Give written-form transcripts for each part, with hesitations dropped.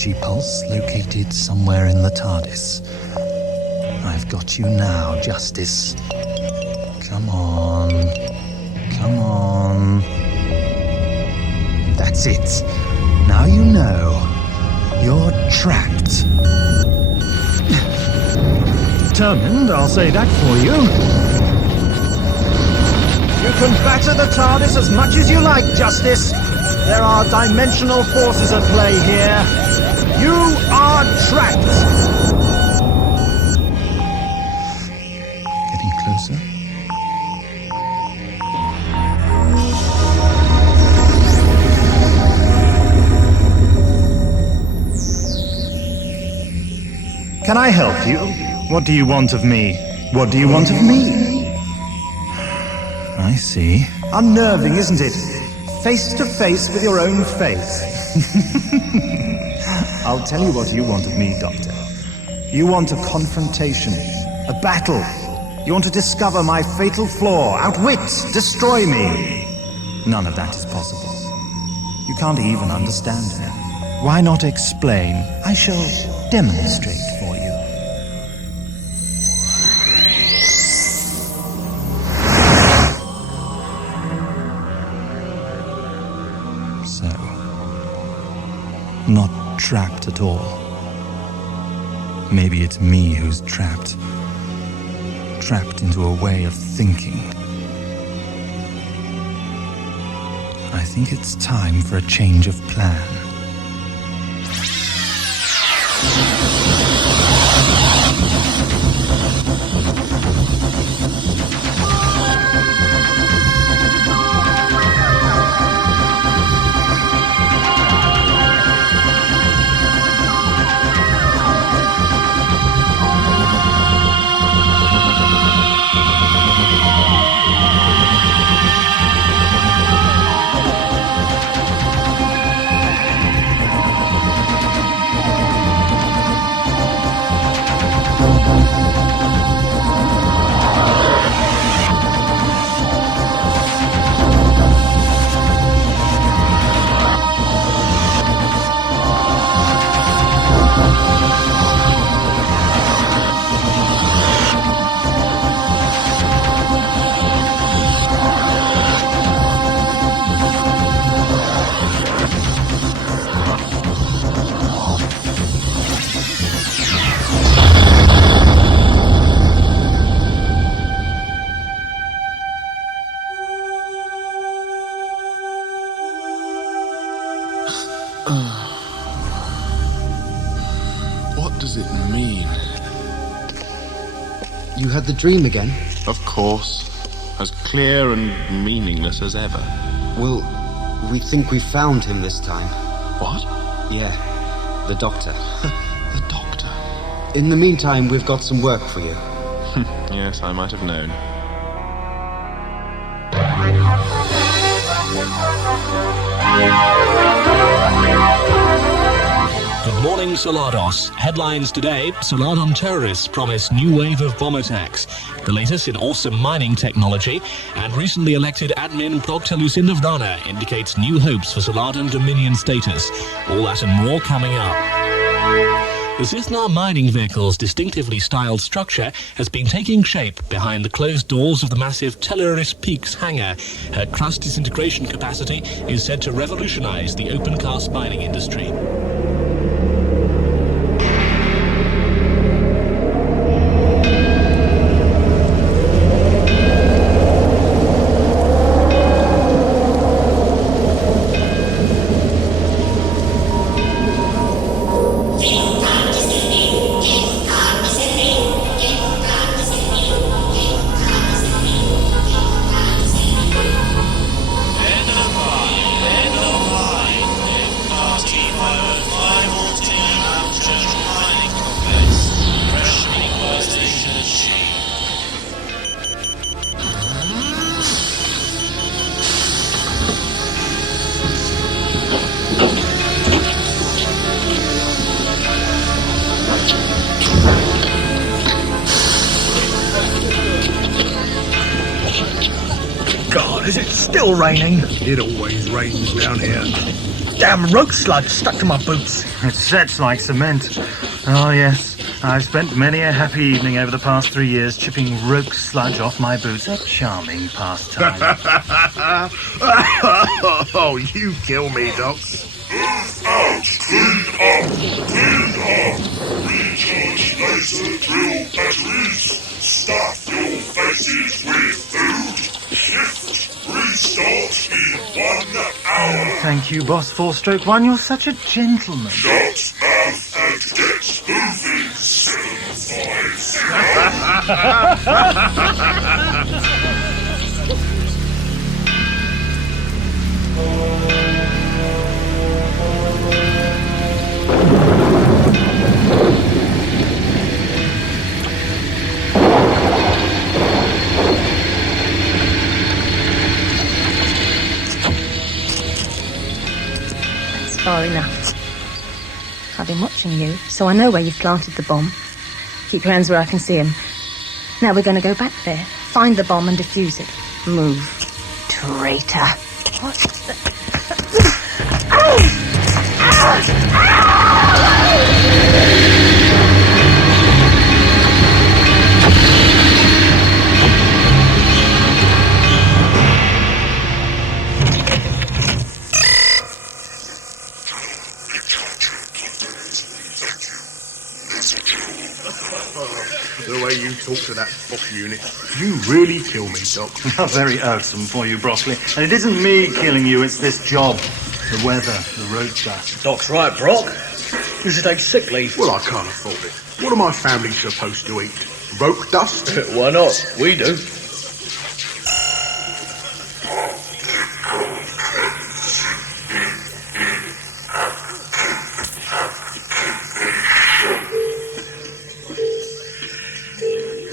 energy pulse located somewhere in the TARDIS. I've got you now, Justyce. Come on. Come on. That's it. Now you know. You're trapped. Determined, I'll say that for you. You can batter the TARDIS as much as you like, Justyce. There are dimensional forces at play here. You are trapped. Getting closer. Can I help you? What do you want of me? What do you want of me? I see. Unnerving, isn't it? Face to face with your own face. I'll tell you what you want of me, Doctor. You want a confrontation, a battle. You want to discover my fatal flaw, outwit, destroy me. None of that is possible. You can't even understand me. Why not explain? I shall demonstrate for you. So, not trapped at all. Maybe it's me who's trapped. Trapped into a way of thinking. I think it's time for a change of plan. What does it mean? You had the dream again? Of course. As clear and meaningless as ever. Well, we think we found him this time. What? Yeah, the Doctor. The Doctor? In the meantime, we've got some work for you. Yes, I might have known. Good morning, Solados. Headlines today: Soladon terrorists promise new wave of bomb attacks. The latest in awesome mining technology. And recently elected admin Dr. Lucinda Vdana indicates new hopes for Soladon Dominion status. All that and more coming up. The Sithnar mining vehicle's distinctively styled structure has been taking shape behind the closed doors of the massive Telluris Peaks hangar. Her crust disintegration capacity is said to revolutionize the open-cast mining industry. God, is it still raining? It always rains down here. damn rope sludge stuck to my boots. It sets like cement. Oh, yes. I've spent many a happy evening over the past 3 years chipping rope sludge off my boots. A charming pastime. Oh, you kill me, Doc. Earth out, clean up, recharge laser drill batteries, stuff your faces with food, shift, restart in 1 hour. Thank you, Boss 4-1. You're such a gentleman. Shut mouth and get moving, 756. Far enough. I've been watching you, so I know where you've planted the bomb. Keep your hands where I can see them. Now we're going to go back there, find the bomb and defuse it. Move. Traitor. What the... The way you talk to that Bosch unit, you really kill me, Doc. Very irksome for you, Broccoli. And it isn't me killing you, it's this job. The weather, the road dust. Doc's right, Brock. You should take sick leave. Well, I can't afford it. What are my family supposed to eat? Rope dust? Why not? We do.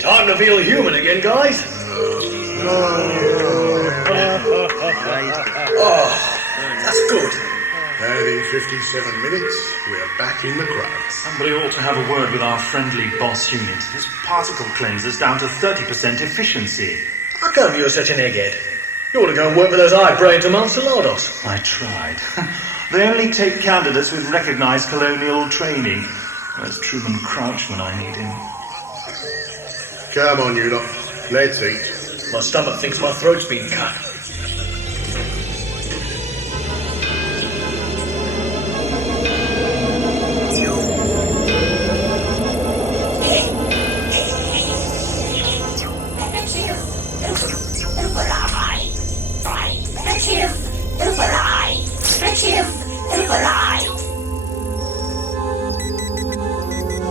Time to feel human again, guys. Oh, that's good. And in 57 minutes, we're back in the crowd. Somebody ought to have a word with our friendly boss unit. This particle cleanser's down to 30% efficiency. How come you're such an egghead? You ought to go and work with those eye-brained Amontillado. I tried. They only take candidates with recognised colonial training. Where's Truman Crouchman I need him? Come on, you lot. Let's eat. My stomach thinks my throat's been cut.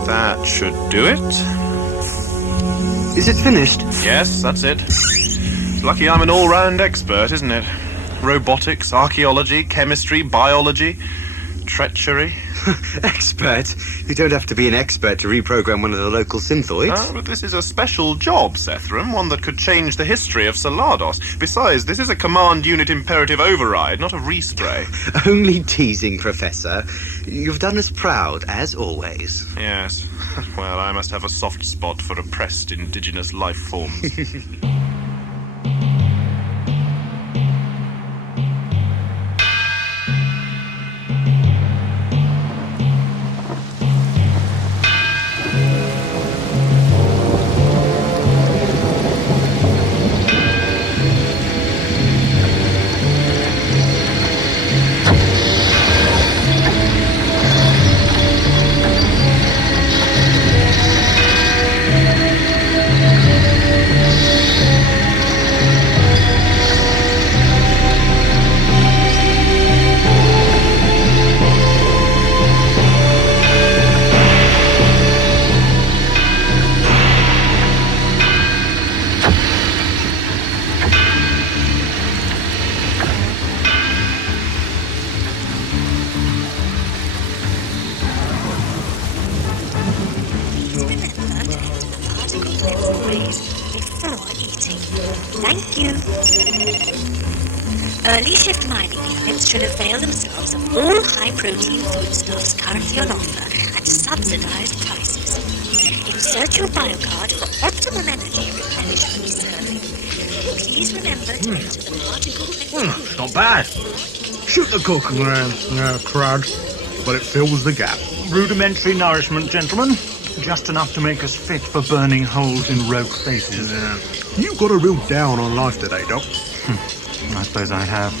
That should do it. Is it finished? Yes, that's it. It's lucky I'm an all-round expert, isn't it? Robotics, archaeology, chemistry, biology, treachery. Expert? You don't have to be an expert to reprogram one of the local synthoids. Ah, but this is a special job, Sethram, one that could change the history of Salados. Besides, this is a command unit imperative override, not a respray. Only teasing, Professor. You've done us proud, as always. Yes. Well, I must have a soft spot for oppressed indigenous life forms. Thank you. Early shift mining units should avail themselves of all high-protein foodstuffs currently on offer at subsidized prices. Insert your biocard for optimum energy replenishment serving. Please remember to enter the particle... Not bad. Shoot the cook. Crud. But it fills the gap. Rudimentary nourishment, gentlemen. Just enough to make us fit for burning holes in rogue faces. You've got a real down on life today, Doc. I suppose I have.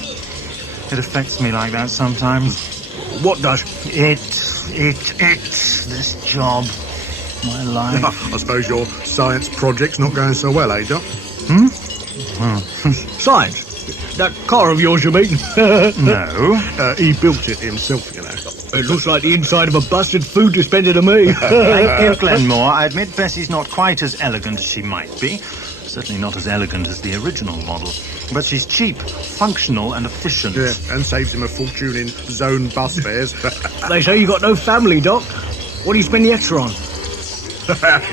It affects me like that sometimes. What does? This job. My life. I suppose your science project's not going so well, eh, Doc? Science. That car of yours, you mean? No. He built it himself, you know. It looks like the inside of a busted food dispenser to me. Thank you, Glenmore. I admit Bessie's not quite as elegant as she might be. Certainly not as elegant as the original model. But she's cheap, functional, and efficient. Yeah, and saves him a fortune in zone bus fares. They say you got no family, Doc. What do you spend the extra on?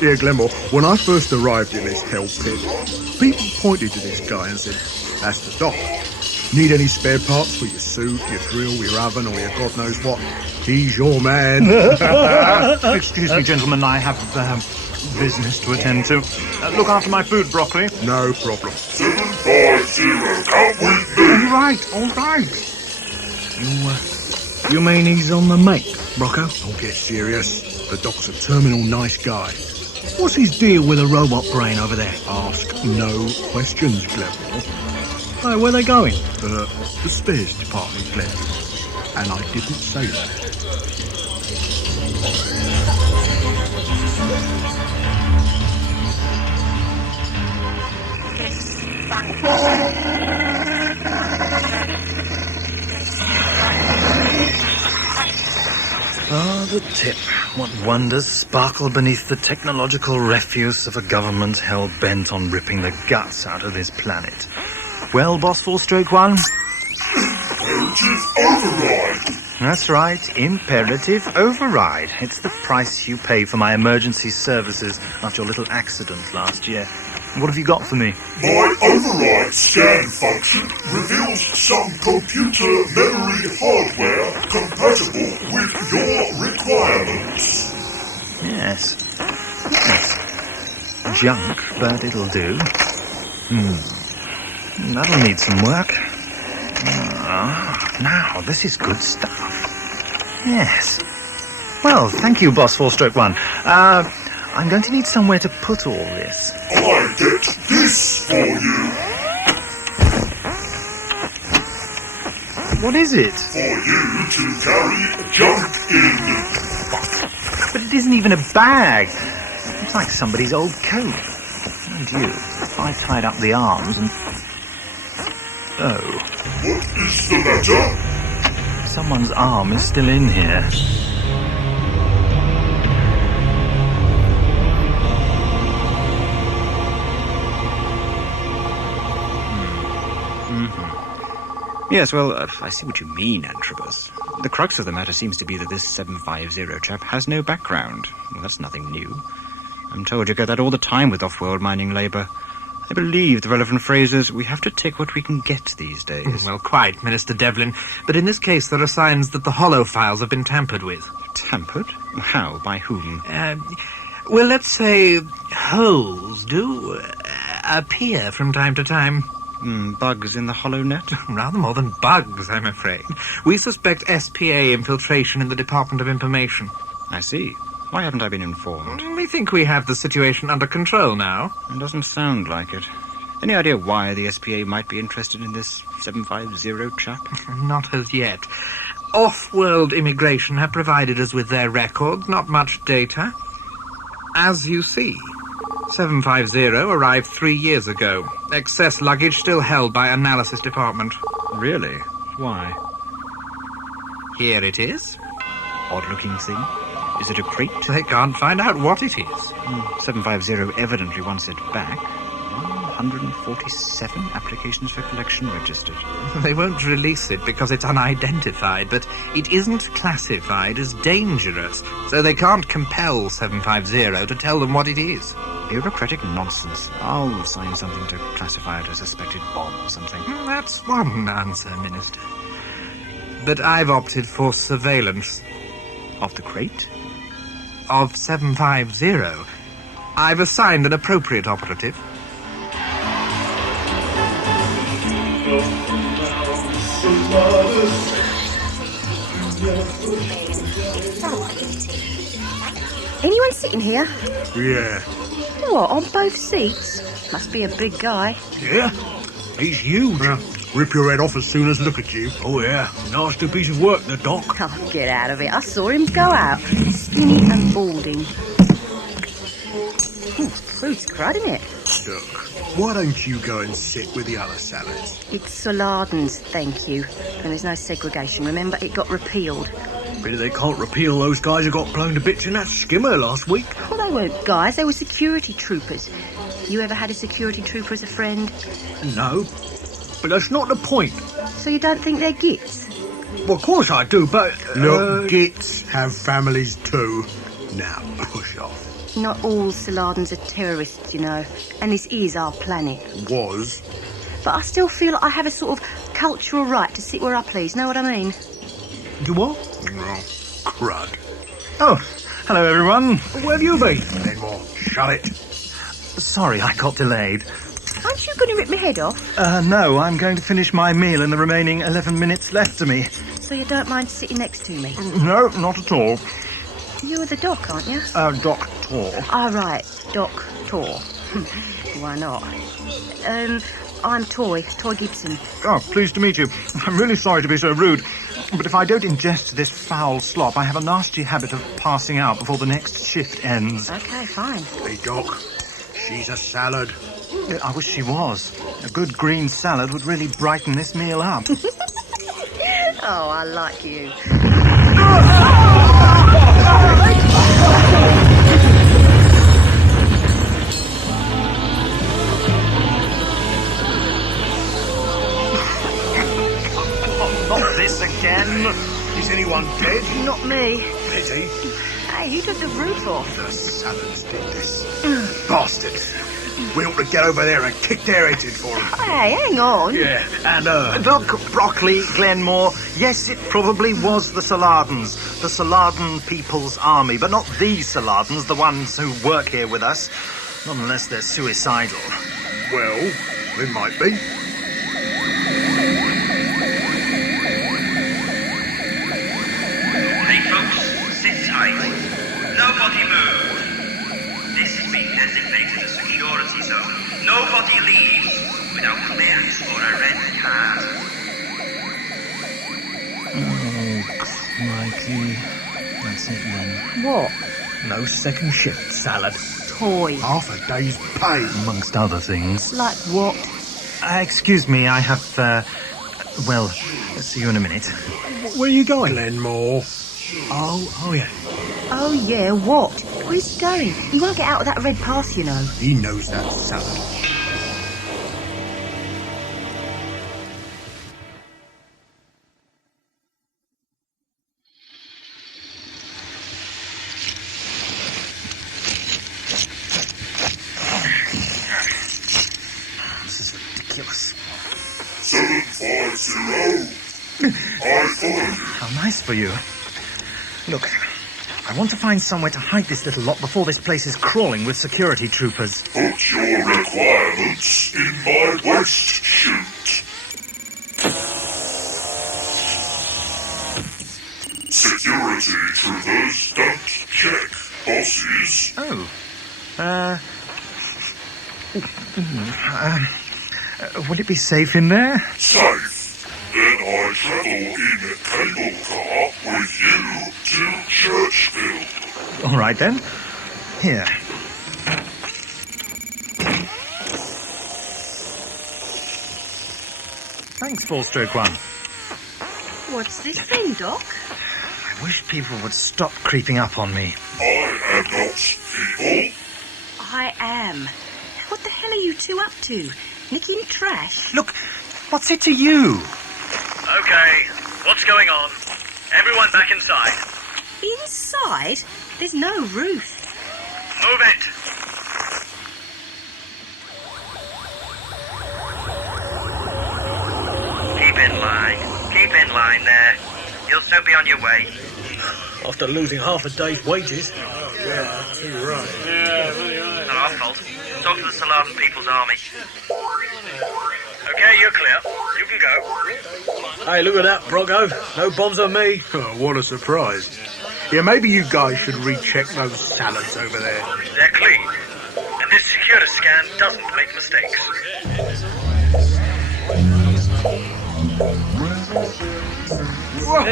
Yeah, Glenmore, when I first arrived in this hell pit, people pointed to this guy and said, "That's the Doc. Need any spare parts for your suit, your drill, your oven, or your God knows what? He's your man." Excuse me, gentlemen, I have business to attend to. Look after my food, Broccoli. No problem. 750, come with me. All right. You mean he's on the make, Rocco? Don't get serious. The Doc's a terminal nice guy. What's his deal with a robot brain over there? Ask no questions, Glenmore. Hey, where they going? The spares department, Glenn. And I didn't say that. Ah, the tip. What wonders sparkle beneath the technological refuse of a government hell-bent on ripping the guts out of this planet. Well, Boss 4-1? Imperative override. That's right, imperative override. It's the price you pay for my emergency services after your little accident last year. What have you got for me? My override scan function reveals some computer memory hardware compatible with your requirements. Yes. Junk, but it'll do. That'll need some work. Now, this is good stuff. Yes. Well, thank you, Boss 4-1. I'm going to need somewhere to put all this. I get this for you. What is it? For you to carry junk in. But it isn't even a bag. It's like somebody's old coat. And you, I tied up the arms and... Oh. What is the matter? Someone's arm is still in here. Yes, well, I see what you mean, Antrobus. The crux of the matter seems to be that this 750 chap has no background. Well, that's nothing new. I'm told you get that all the time with off-world mining labour. I believe the relevant phrase is, we have to take what we can get these days. Well, quite, Minister Devlin. But in this case, there are signs that the hollow files have been tampered with. Tampered? How? By whom? Well, let's say holes do appear from time to time. Bugs in the hollow net? Rather more than bugs, I'm afraid. We suspect SPA infiltration in the Department of Information. I see. Why haven't I been informed? We think we have the situation under control now. It doesn't sound like it. Any idea why the SPA might be interested in this 750 chap? Not as yet. Off-world immigration have provided us with their records, not much data. As you see, 750 arrived 3 years ago. Excess luggage still held by Analysis Department. Really? Why? Here it is. Odd-looking thing. Is it a crate? They can't find out what it is. 750 evidently wants it back. 147 applications for collection registered. They won't release it because it's unidentified, but it isn't classified as dangerous, so they can't compel 750 to tell them what it is. Bureaucratic nonsense. I'll sign something to classify it as a suspected bomb or something. That's one answer, Minister. But I've opted for surveillance. Of the crate? Of 750. I've assigned an appropriate operative. Now, Anyone sitting here? Yeah. What, on both seats? Must be a big guy. Yeah? He's huge. Rip your head off as soon as look at you. Oh, yeah. Nasty piece of work, the doc. Oh, get out of it. I saw him go out. Skinny and balding. Ooh, fruit's crud, isn't it? Look, why don't you go and sit with the other salads? It's Saladin's, thank you. And there's no segregation, remember? It got repealed. Really, they can't repeal those guys who got blown to bits in that skimmer last week. Well, they weren't guys, they were security troopers. You ever had a security trooper as a friend? No, but that's not the point. So you don't think they're gits? Well, of course I do, but... Look, gits have families too. Now, push off. Not all Saladins are terrorists, you know. And this is our planet. Was. But I still feel like I have a sort of cultural right to sit where I please, know what I mean? You what? Oh, crud. Oh, hello everyone. Where have you been? Anymore. Shut it. Sorry, I got delayed. Aren't you going to rip my head off? No, I'm going to finish my meal in the remaining 11 minutes left to me. So you don't mind sitting next to me? No, not at all. You're the doc, aren't you? Doctor. Ah, right. Doctor. Why not? I'm Toy Gibson. Oh, pleased to meet you. I'm really sorry to be so rude, but if I don't ingest this foul slop, I have a nasty habit of passing out before the next shift ends. Okay, fine. Hey, Doc. She's a salad. I wish she was. A good green salad would really brighten this meal up. Oh, I like you. Not this again. Is anyone dead? Not me. Pity. Hey, who took the roof off? The salads did this. Bastards. We ought to get over there and kick their heads in for them. Hey, hang on. Yeah, and Look, Broccoli, Glenmore, yes, it probably was the Saladins, the Saladan People's Army, but not the Saladins, the ones who work here with us. Not unless they're suicidal. Well, they might be. Hey folks, sit tight. Nobody move. This has been designated a security zone. Nobody leaves without clearance or a red card. Oh, crikey. That's it then. What? No second shift, salad. Toy. Half a day's pay. Amongst other things. Like what? Excuse me, I have, well, see you in a minute. Where are you going? Glenmore. Oh yeah. Oh, yeah, what? Where's he going? He won't get out of that red pass, you know. He knows that salad. This is ridiculous. 750. I follow you. How nice for you. Look, I want to find somewhere to hide this little lot before this place is crawling with security troopers. Put your requirements in my waste chute. Security troopers don't check bosses. Oh. Would it be safe in there? Safe. Then I travel in a cable car with you to Churchville. All right, then. Here. Thanks, four-stroke one. What's this thing, Doc? I wish people would stop creeping up on me. I am not people. I am. What the hell are you two up to? Nicking trash? Look, what's it to you? Okay, what's going on? Everyone back inside. Inside? There's no roof. Move it. Keep in line there. You'll soon be on your way. After losing half a day's wages. Not fault. Talk to the Saladan People's Army. Okay, you're clear. You can go. Hey, look at that, Brocco. No bombs on me. Oh, what a surprise. Yeah, maybe you guys should recheck those salads over there. They're clean. And this security scan doesn't make mistakes. Wow!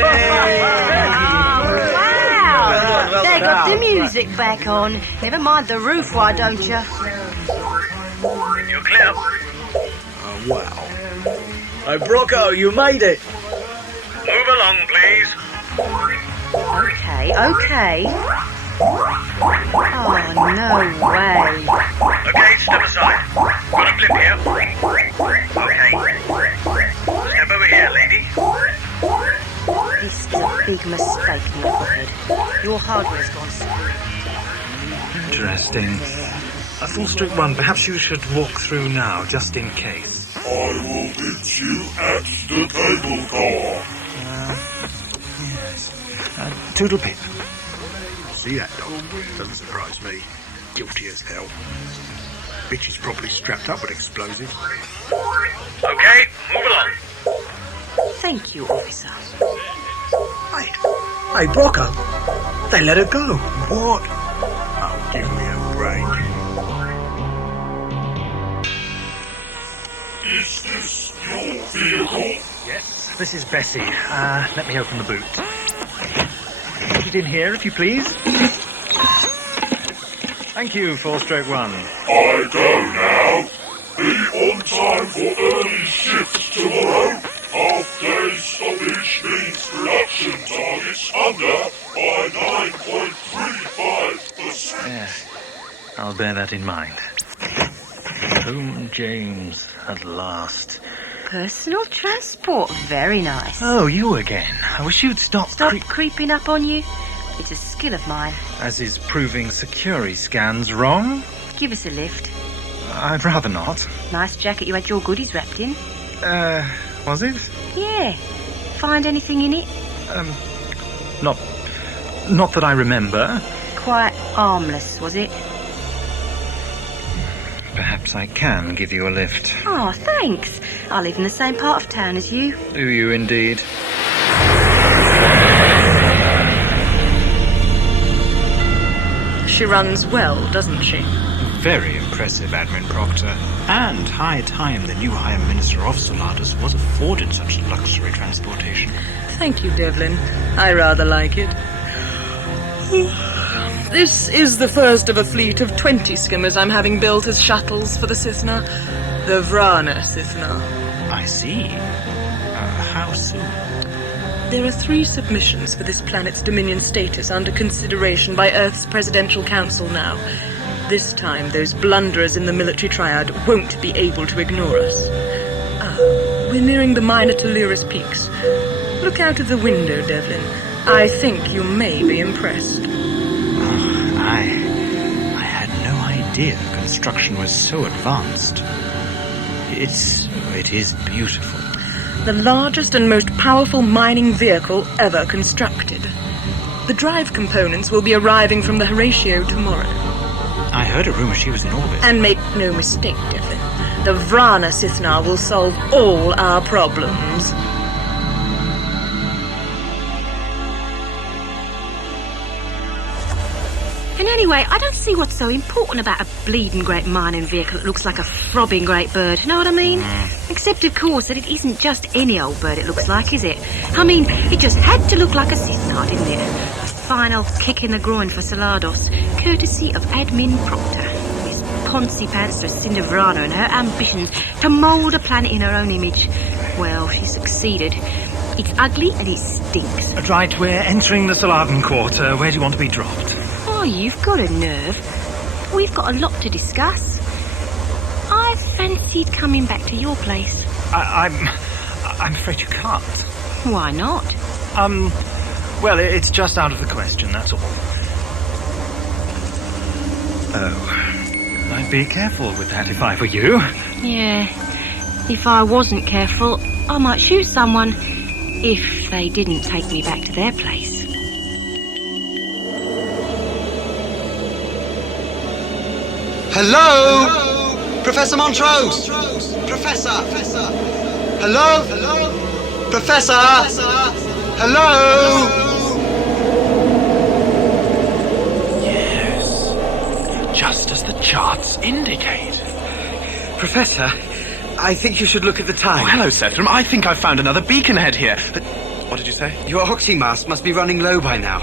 They got the music back on. Never mind the roof, why don't you? You're clear. Oh, wow. Hey, Brocco, you made it. Move along, please. Okay. Oh, no way. Okay, step aside. Got a blip here. Okay. Step over here, lady. This is a big mistake, knucklehead. Your hardware's gone screwy. Interesting. A full stroke one. Perhaps you should walk through now, just in case. I will meet you at the cable car. Yes. Toodle pip. See that dog? Doesn't surprise me. Guilty as hell. Bitch is probably strapped up with explosives. Okay, move along. Thank you, officer. Hey, Brocco. They let her go. What? Oh, give me a break. Is this your vehicle? Yes, this is Bessie. Let me open the boot. Put it in here, if you please. Thank you, 4-1. I go now. Be on time for early shift tomorrow. Half-day stoppage means production targets under by 9.35%. Yeah, I'll bear that in mind. Home, James, at last. Personal transport, very nice. Oh, you again. I wish you'd stop Creeping up on you? It's a skill of mine. As is proving security scans wrong. Give us a lift. I'd rather not. Nice jacket you had your goodies wrapped in. Was it? Yeah. Find anything in it? Not that I remember. Quite harmless, was it? Perhaps I can give you a lift. Oh, thanks. I live in the same part of town as you. Do you indeed? She runs well, doesn't she? Very impressive, Admin Proctor. And high time the new High Minister of Solaris was afforded such luxury transportation. Thank you, Devlin. I rather like it. This is the first of a fleet of 20 skimmers I'm having built as shuttles for the Cissna. The Vrana Cissna. I see. How soon? There are 3 submissions for this planet's Dominion status under consideration by Earth's Presidential Council now. This time, those blunderers in the military triad won't be able to ignore us. We're nearing the minor Telurus peaks. Look out of the window, Devlin. I think you may be impressed. I had no idea construction was so advanced. It is beautiful. The largest and most powerful mining vehicle ever constructed. The drive components will be arriving from the Horatio tomorrow. I heard a rumor she was in orbit. And make no mistake, Devlin. The Vrana Cissna will solve all our problems. And anyway, I don't see what's so important about a bleeding great mining vehicle that looks like a throbbing great bird, know what I mean? Except, of course, that it isn't just any old bird it looks like, is it? I mean, it just had to look like a Cissna, didn't it? A final kick in the groin for Salados, courtesy of Admin Proctor. Miss Poncy Pants Lucinda Vrana and her ambitions to mould a planet in her own image. Well, she succeeded. It's ugly and it stinks. Right, we're entering the Saladan Quarter. Where do you want to be dropped? Oh, you've got a nerve. We've got a lot to discuss. I fancied coming back to your place. I'm afraid you can't. Why not? Well, it's just out of the question, that's all. Oh, I'd be careful with that if I were you. Yeah. If I wasn't careful, I might shoot someone if they didn't take me back to their place. Hello? Professor Montrose? Professor? Hello? Professor? Hello? Yes. Just as the charts indicate. Professor, I think you should look at the time. Oh, hello, Sethram. I think I've found another beacon head here. But what did you say? Your oxy mask must be running low by now.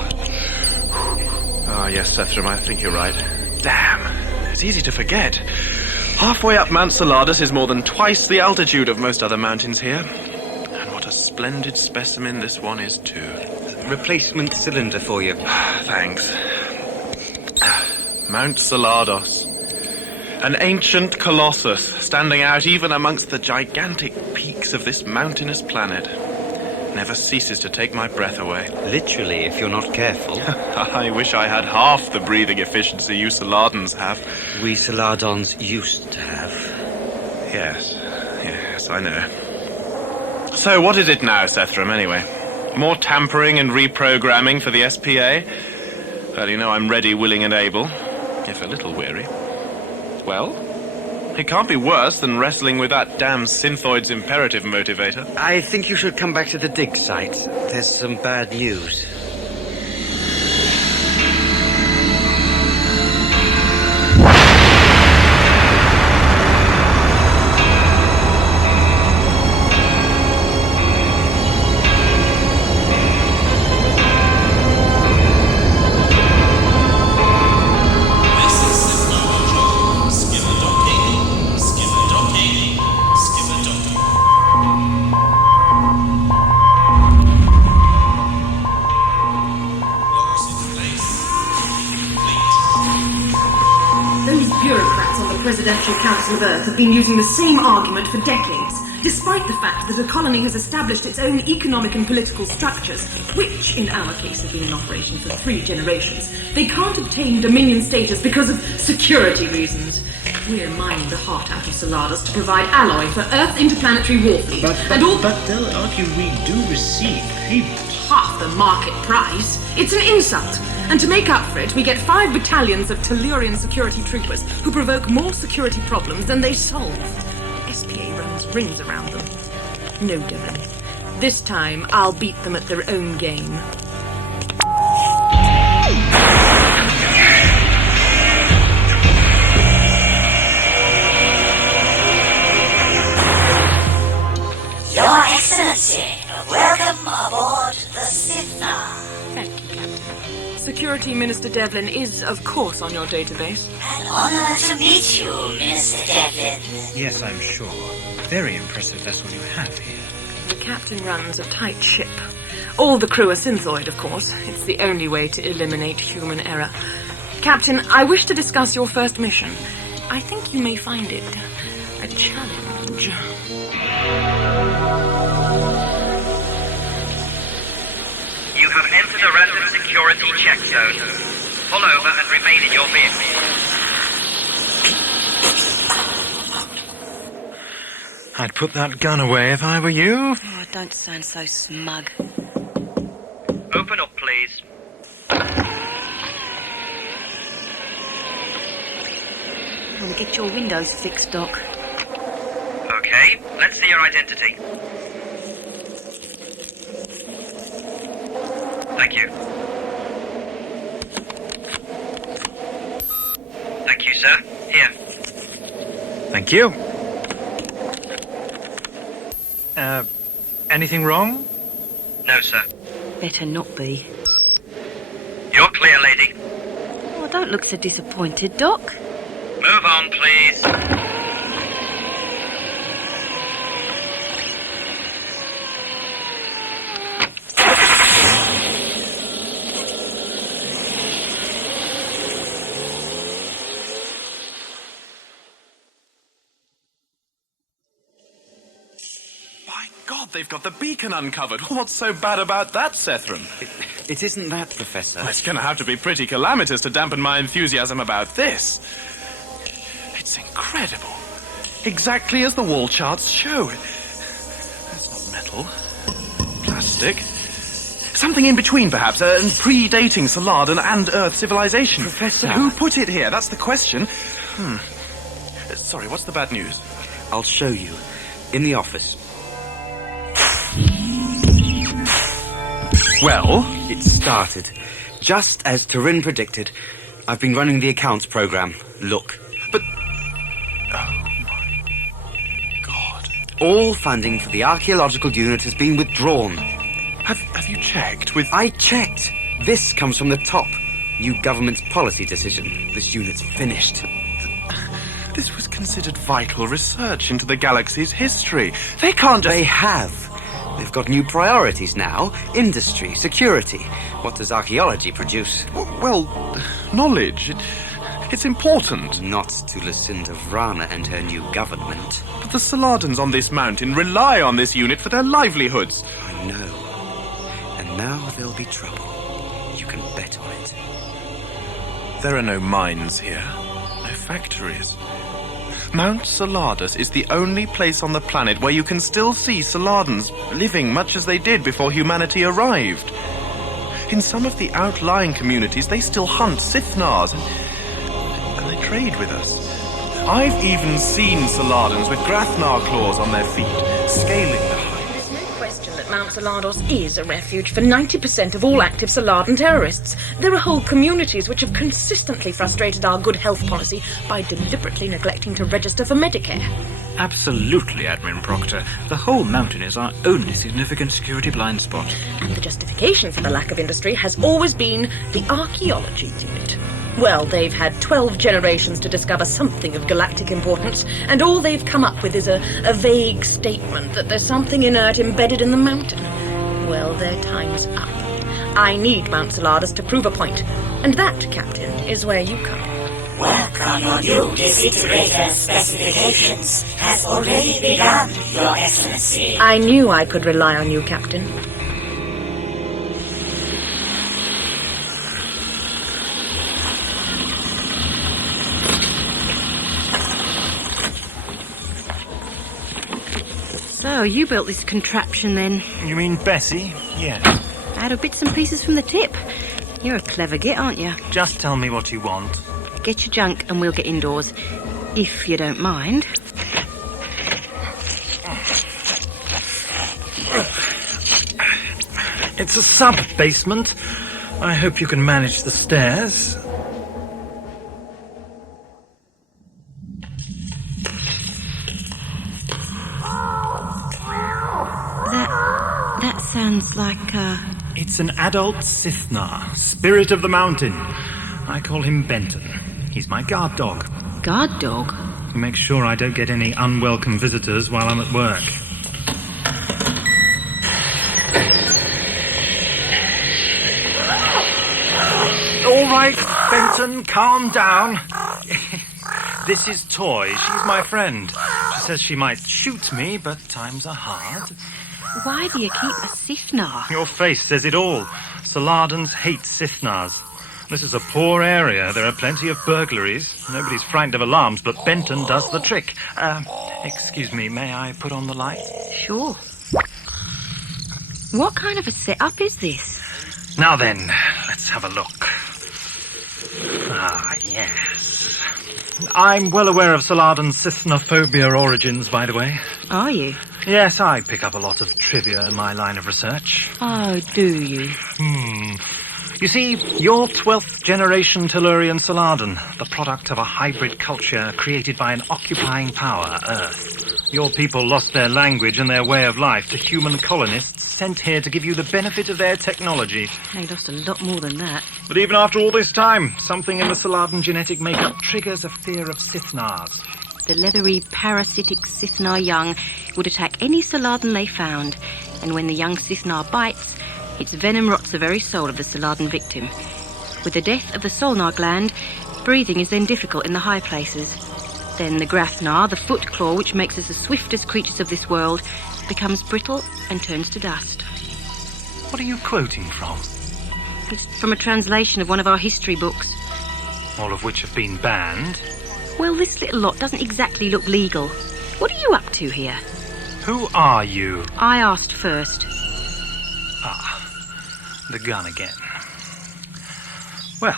Ah, yes, Sethram, I think you're right. Damn. It's easy to forget. Halfway up Mount Saladas is more than twice the altitude of most other mountains here. And what a splendid specimen this one is, too. Replacement cylinder for you. Thanks. Mount Saladas. An ancient colossus, standing out even amongst the gigantic peaks of this mountainous planet. Never ceases to take my breath away. Literally, if you're not careful. I wish I had half the breathing efficiency you Saladins have. We Saladons used to have. Yes, I know. So what is it now, Sethram, anyway? More tampering and reprogramming for the SPA? Well, you know I'm ready, willing and able, if a little weary. Well, it can't be worse than wrestling with that damn Synthoid's imperative motivator. I think you should come back to the dig site. There's some bad news. Presidential Council of Earth have been using the same argument for decades, despite the fact that the colony has established its own economic and political structures, which, in our case, have been in operation for 3 generations. They can't obtain Dominion status because of security reasons. We're mining the heart out of Saladas to provide alloy for Earth's interplanetary warfleet. But they'll argue we do receive payment. Half the market price. It's an insult. And to make up for it, we get 5 battalions of Tellurian security troopers who provoke more security problems than they solve. SPA runs rings around them. No, Dylan. This time, I'll beat them at their own game. Your Excellency, welcome aboard the Sithna. Thank you, Captain. Security Minister Devlin is, of course, on your database. An honor to meet you, Minister Devlin. Yes, I'm sure. Very impressive vessel you have here. The captain runs a tight ship. All the crew are synthoid, of course. It's the only way to eliminate human error. Captain, I wish to discuss your first mission. I think you may find it a challenge. You have entered a random security check zone. Pull over and remain in your vehicle. I'd put that gun away if I were you. Oh, don't sound so smug. Open up, please. I want to get your windows fixed, Doc. Okay, let's see your identity. Thank you. Thank you, sir. Here. Thank you. Anything wrong? No, sir. Better not be. You're clear, lady. Oh, don't look so disappointed, Doc. Move on, please. God, they've got the beacon uncovered. What's so bad about that, Sethram? It isn't that, Professor. Well, it's going to have to be pretty calamitous to dampen my enthusiasm about this. It's incredible. Exactly as the wall charts show. That's not metal. Plastic. Something in between, perhaps, and predating Saladin and Earth civilization. Professor. But who put it here? That's the question. Sorry, what's the bad news? I'll show you. In the office. Well, it started. Just as Turin predicted. I've been running the accounts program. Look. But... oh, my God. All funding for the archaeological unit has been withdrawn. Have you checked with... I checked. This comes from the top. New government's policy decision. This unit's finished. This was considered vital research into the galaxy's history. They can't just... They have. They've got new priorities now. Industry, security. What does archaeology produce? Well, knowledge. It's important. Not to Lucinda Vrana and her new government. But the Saladins on this mountain rely on this unit for their livelihoods. I know. And now there'll be trouble. You can bet on it. There are no mines here. No factories. Mount Saladus is the only place on the planet where you can still see Saladins living much as they did before humanity arrived. In some of the outlying communities, they still hunt Sithnars and they trade with us. I've even seen Saladins with Grathnar claws on their feet, scaling the heights. There's no question that Mount Salados is a refuge for 90% of all active Saladan terrorists. There are whole communities which have consistently frustrated our good health policy by deliberately neglecting to register for Medicare. Absolutely, Admin Proctor. The whole mountain is our only significant security blind spot. And the justification for the lack of industry has always been the archaeology unit. Well, they've had 12 generations to discover something of galactic importance, and all they've come up with is a vague statement that there's something inert embedded in the mountain. Well, their time's up. I need Mount Saladus to prove a point, and that, Captain, is where you come in. Work on your new disintegrator specifications has already begun, Your Excellency. I knew I could rely on you, Captain. So, you built this contraption then? You mean Bessie? Yes. Out of bits and pieces from the tip. You're a clever git, aren't you? Just tell me what you want. Get your junk and we'll get indoors. If you don't mind. It's a sub-basement. I hope you can manage the stairs. That sounds like, It's an adult Sithnar, spirit of the mountain. I call him Benton. He's my guard dog. Guard dog? He makes sure I don't get any unwelcome visitors while I'm at work. All right, Benton, calm down. This is Toy. She's my friend. She says she might shoot me, but times are hard. Why do you keep a Sithnar? Your face says it all. Saladins hate Sithnars. This is a poor area. There are plenty of burglaries. Nobody's frightened of alarms, but Benton does the trick. Excuse me, may I put on the light? Sure. What kind of a setup is this? Now then, let's have a look. Ah, yes. I'm well aware of Saladin's Sithnophobia origins, by the way. Are you? Yes, I pick up a lot of trivia in my line of research. Oh, do you? You see, you're 12th generation Tellurian Saladin, the product of a hybrid culture created by an occupying power, Earth. Your people lost their language and their way of life to human colonists sent here to give you the benefit of their technology. They lost a lot more than that. But even after all this time, something in the Saladin genetic makeup triggers a fear of Sithnars. The leathery, parasitic Sithnar young would attack any Saladin they found, and when the young Sithnar bites, its venom rots the very soul of the Saladin victim. With the death of the Solnar gland, breathing is then difficult in the high places. Then the Grathnar, the foot claw which makes us the swiftest creatures of this world, becomes brittle and turns to dust. What are you quoting from? It's from a translation of one of our history books. All of which have been banned. Well, this little lot doesn't exactly look legal. What are you up to here? Who are you? I asked first. The gun again. Well,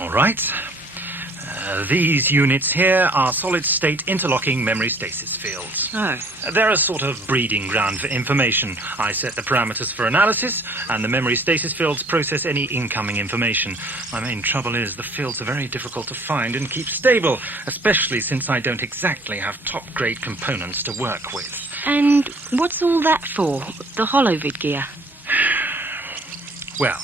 all right. These units here are solid-state interlocking memory stasis fields. Oh. They're a sort of breeding ground for information. I set the parameters for analysis, and the memory stasis fields process any incoming information. My main trouble is the fields are very difficult to find and keep stable, especially since I don't exactly have top-grade components to work with. And what's all that for? The holovid gear? Well,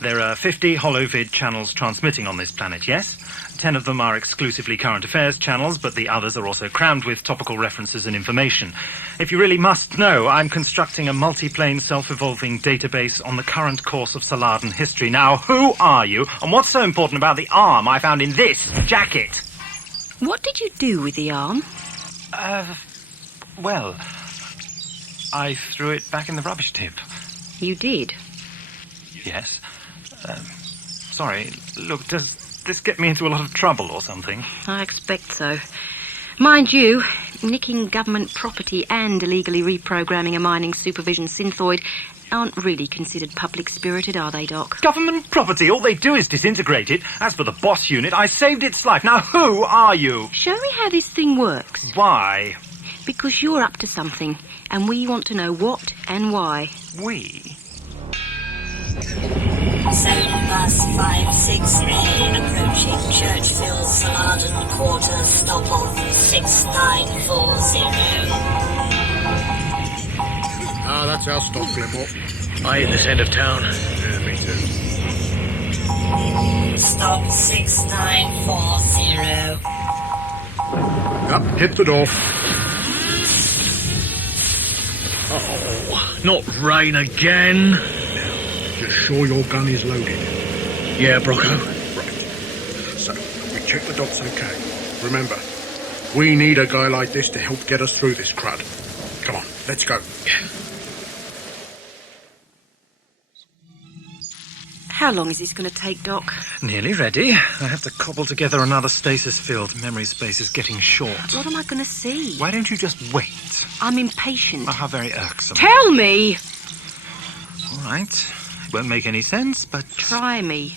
there are 50 holovid channels transmitting on this planet, yes? 10 of them are exclusively current affairs channels, but the others are also crammed with topical references and information. If you really must know, I'm constructing a multi-plane self-evolving database on the current course of Saladan history. Now, who are you, and what's so important about the arm I found in this jacket? What did you do with the arm? Well, I threw it back in the rubbish tip. You did? Yes. Sorry, look, does this get me into a lot of trouble or something? I expect so. Mind you, nicking government property and illegally reprogramming a mining supervision synthoid aren't really considered public-spirited, are they, Doc? Government property? All they do is disintegrate it. As for the boss unit, I saved its life. Now, who are you? Show me how this thing works. Why? Because you're up to something, and we want to know what and why. We? 7+568 approaching Churchville, Saladan Quarter, stop off 6940. Ah, that's our stop, Glenmore. I hate this end of town. Yeah, me too. Stop 6940. Up, hit the door. Oh, not rain again. Just sure your gun is loaded. Yeah, Brocco. Right. So, we check the doc's okay. Remember, we need a guy like this to help get us through this crud. Come on, let's go. Yeah. How long is this going to take, Doc? Nearly ready. I have to cobble together another stasis field. Memory space is getting short. What am I going to see? Why don't you just wait? I'm impatient. Oh, how very irksome. Tell me! All right. It won't make any sense, but... Try me.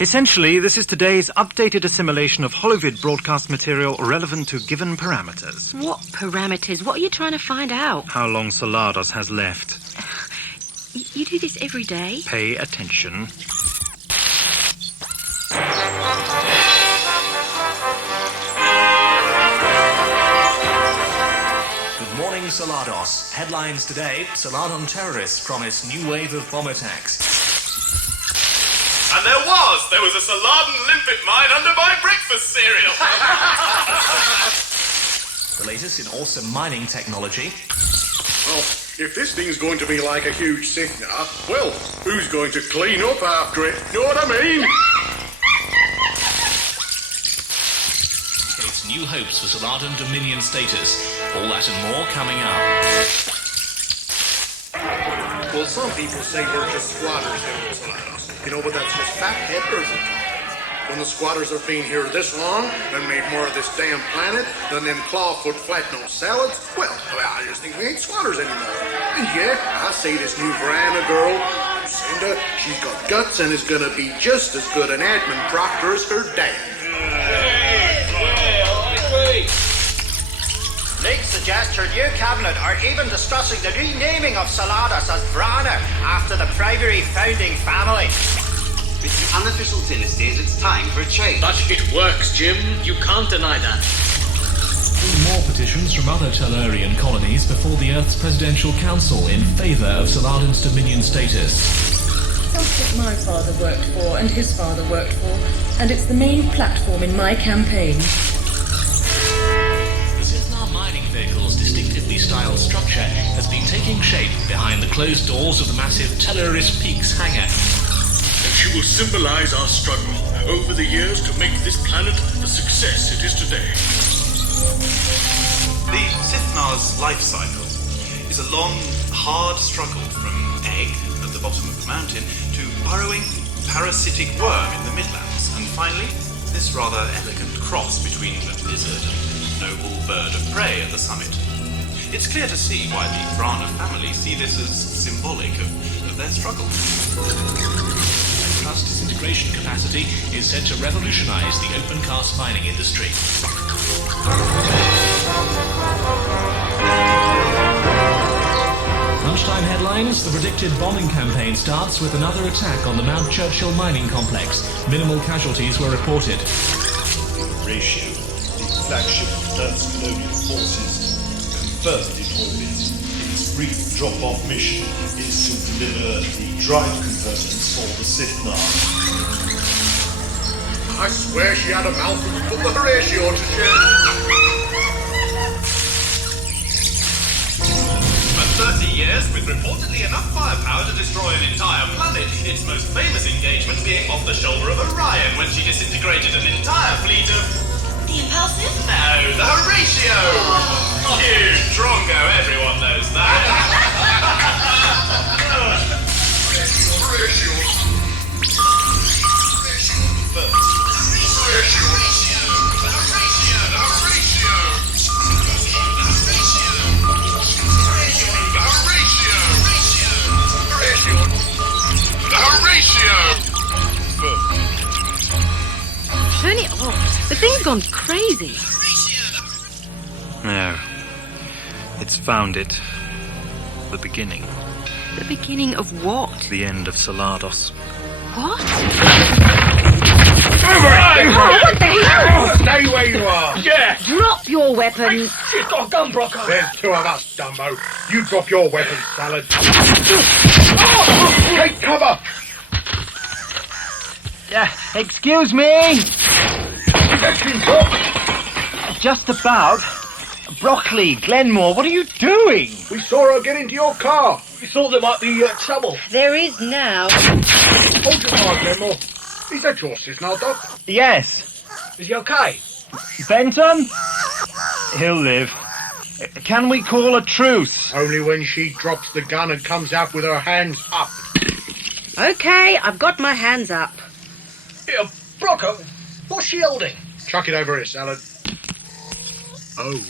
Essentially, this is today's updated assimilation of holovid broadcast material relevant to given parameters. What parameters? What are you trying to find out? How long Salados has left. You do this every day? Pay attention. Good morning, Salados. Headlines today: Saladan terrorists promise new wave of bomb attacks. And there was a Saladan limpet mine under my breakfast cereal. The latest in awesome mining technology. Well, if this thing's going to be like a huge Sithna, well, who's going to clean up after it? Know what I mean? Indicates new hopes for Saladan Dominion status. All that and more coming up. Well, some people say we're just squatters here in Salados. You know, but that's just fact-head person talk. When the squatters have been here this long and made more of this damn planet than them clawfoot flat-nosed salads, well, I just think we ain't squatters anymore. And yeah, I see this new Verana girl, Lucinda, she's got guts and is gonna be just as good an admin proctor as her dad. Leaks suggest her new cabinet are even discussing the renaming of Saladas as Vrana after the primary founding family. With the unofficial dynasties, it's time for a change. But it works, Jim. You can't deny that. More petitions from other Tellurian colonies before the Earth's Presidential Council in favour of Saladan's Dominion status. Something my father worked for and his father worked for, and it's the main platform in my campaign. The Sithna mining vehicle's distinctively styled structure has been taking shape behind the closed doors of the massive Telluris Peaks hangar. She will symbolize our struggle over the years to make this planet the success it is today. The Sithna's life cycle is a long, hard struggle from egg at the bottom of the mountain to burrowing parasitic worm in the Midlands, and finally, this rather elegant cross between a lizard and a noble bird of prey at the summit. it's clear to see why the Vrana family see this as symbolic of their struggle. Trust disintegration capacity is said to revolutionize the open cast mining industry. Lunchtime headlines. The predicted bombing campaign starts with another attack on the Mount Churchill mining complex. Minimal casualties were reported. Ratio, the flagship of Earth's colonial forces, confirmed in orbit. Its brief drop-off mission is to deliver the drive components for the Sithnar. I swear she had a mouth and put the Horatio to share. For 30 years, with reportedly enough firepower to destroy an entire planet, its most famous engagement being off the shoulder of Orion when she disintegrated an entire fleet of... The Impulsive? No, the Horatio! Huge Drongo, everyone knows that. Horatio. Turn it off. The thing's gone crazy. No. It's found it. The beginning. The beginning of what? The end of Salados. What? What the hell? Stay where you are. Yeah. Drop your weapons. She's got a gun, Brocco. There's two of us, Dumbo. You drop your weapons, Salad. Take cover. Excuse me! Just about. Broccoli, Glenmore, what are you doing? We saw her get into your car. We thought there might be trouble. There is now. Hold your car, Glenmore. Is that your Sithnar, Doc? Yes. Is he okay? Benton? He'll live. Can we call a truce? Only when she drops the gun and comes out with her hands up. Okay, I've got my hands up. Yeah, Brocco, what's she holding? Chuck it over here, Salad. Oh.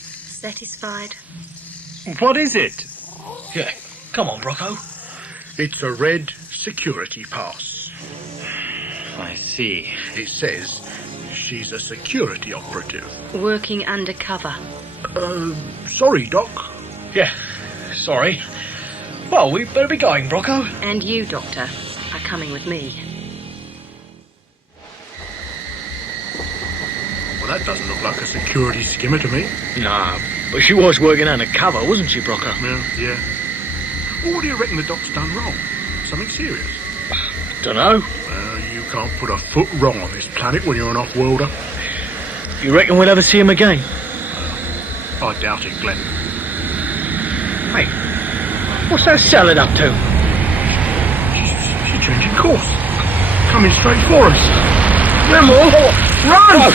Satisfied? What is it? Yeah, come on, Brocco. It's a red security pass. I see. It says she's a security operative. Working undercover. Sorry, Doc. Yeah, sorry. Well, we better be going, Brocco. And you, Doctor, are coming with me. Well, that doesn't look like a security skimmer to me. Nah, but she was working undercover, wasn't she, Brocco? Yeah. Well, what do you reckon the Doc's done wrong? Something serious? Dunno. Well, you can't put a foot wrong on this planet when you're an off-worlder. You reckon we'll ever see him again? I doubt it, Glenn. Hey, what's that Salad up to? She's changing course. Coming straight for us. Glenmore! Run! And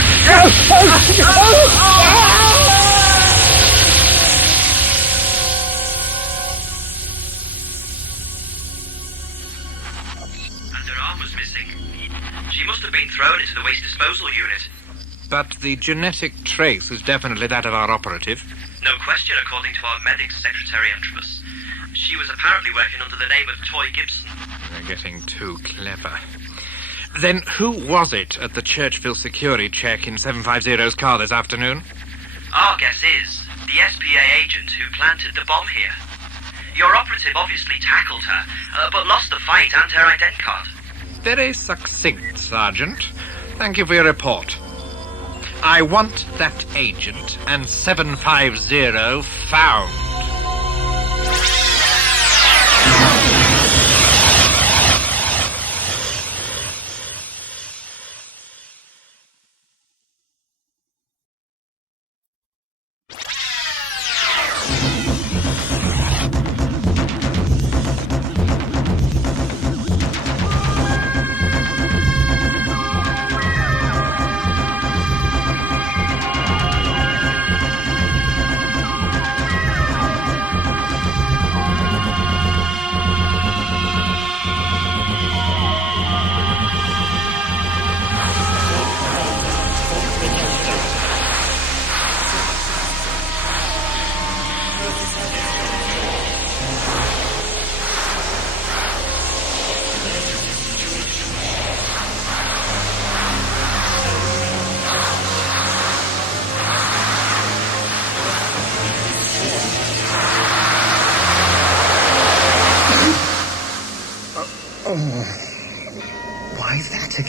her arm was missing. She must have been thrown into the waste disposal unit. But the genetic trace is definitely that of our operative. No question, according to our medics secretary Antrobus. She was apparently working under the name of Toy Gibson. We're getting too clever. Then who was it at the Churchville security check in 750's car this afternoon? Our guess is the SPA agent who planted the bomb here. Your operative obviously tackled her, but lost the fight and her ident card. Very succinct, Sergeant. Thank you for your report. I want that agent and 750 found.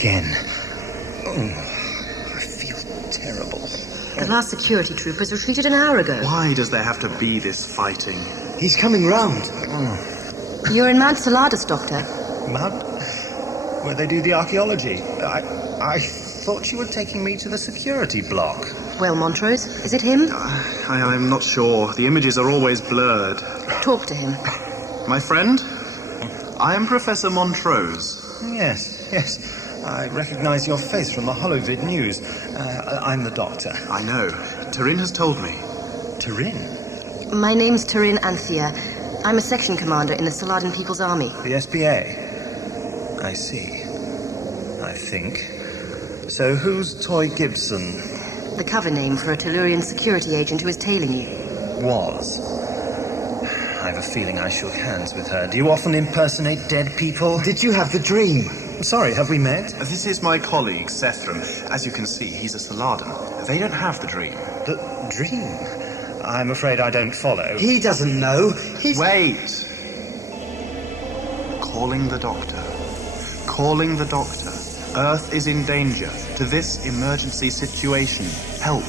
again. Oh, I feel terrible. The last security troopers retreated an hour ago. Why does there have to be this fighting? He's coming round. You're in Mount Saladas, Doctor. Mount? Where they do the archaeology. I thought you were taking me to the security block. Well, Montrose, is it him? I'm not sure. The images are always blurred. Talk to him. My friend? I am Professor Montrose. Yes. I recognize your face from the Holovid news. I'm the doctor. I know. Turin has told me. Turin? My name's Turin Anthea. I'm a section commander in the Saladan People's Army. The SPA? I see. I think. So who's Toy Gibson? The cover name for a Tellurian security agent who is tailing you. Was. I have a feeling I shook hands with her. Do you often impersonate dead people? Did you have the dream? Sorry, have we met? This is my colleague, Sethram. As you can see, he's a Saladan. They don't have the dream. The dream? I'm afraid I don't follow. He doesn't know. Wait! Calling the doctor. Calling the doctor. Earth is in danger. To this emergency situation, help.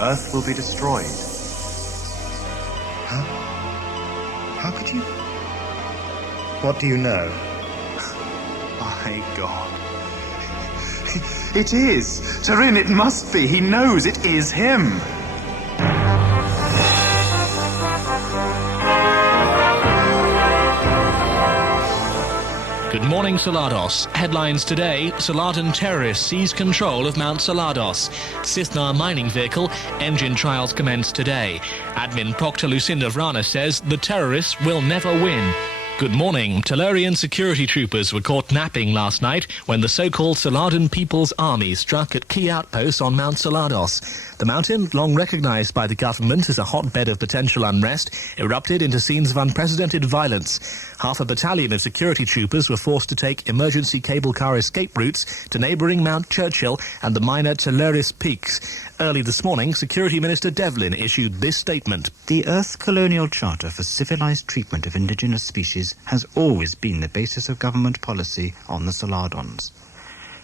Earth will be destroyed. How could you? What do you know? My God. It is! Turin, it must be! He knows it is him! Good morning, Salados. Headlines today: Saladan terrorists seize control of Mount Salados. Sithnar mining vehicle, engine trials commence today. Admin Proctor Lucinda Vrana says the terrorists will never win. Good morning. Tellurian security troopers were caught napping last night when the so-called Saladan People's Army struck at key outposts on Mount Salados. The mountain, long recognized by the government as a hotbed of potential unrest, erupted into scenes of unprecedented violence. Half a battalion of security troopers were forced to take emergency cable car escape routes to neighbouring Mount Churchill and the minor Telluris peaks. Early this morning, Security Minister Devlin issued this statement. The Earth Colonial Charter for Civilized Treatment of Indigenous Species has always been the basis of government policy on the Saladons.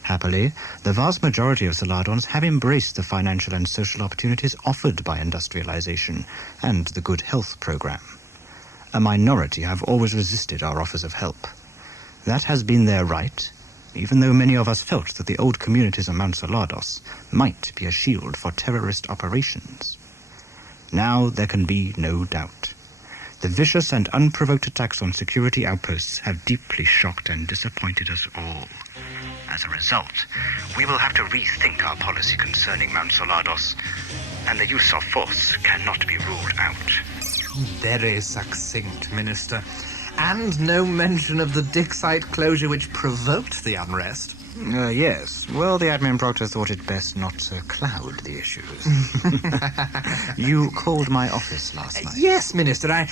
Happily, the vast majority of Saladons have embraced the financial and social opportunities offered by industrialization and the Good Health Program. A minority have always resisted our offers of help. That has been their right, even though many of us felt that the old communities on Mount Salados might be a shield for terrorist operations. Now there can be no doubt. The vicious and unprovoked attacks on security outposts have deeply shocked and disappointed us all. As a result, we will have to rethink our policy concerning Mount Salados, and the use of force cannot be ruled out. Very succinct, Minister. And no mention of the dig site closure which provoked the unrest. Yes. Well, the admin proctor thought it best not to cloud the issues. You called my office last night. Yes, Minister.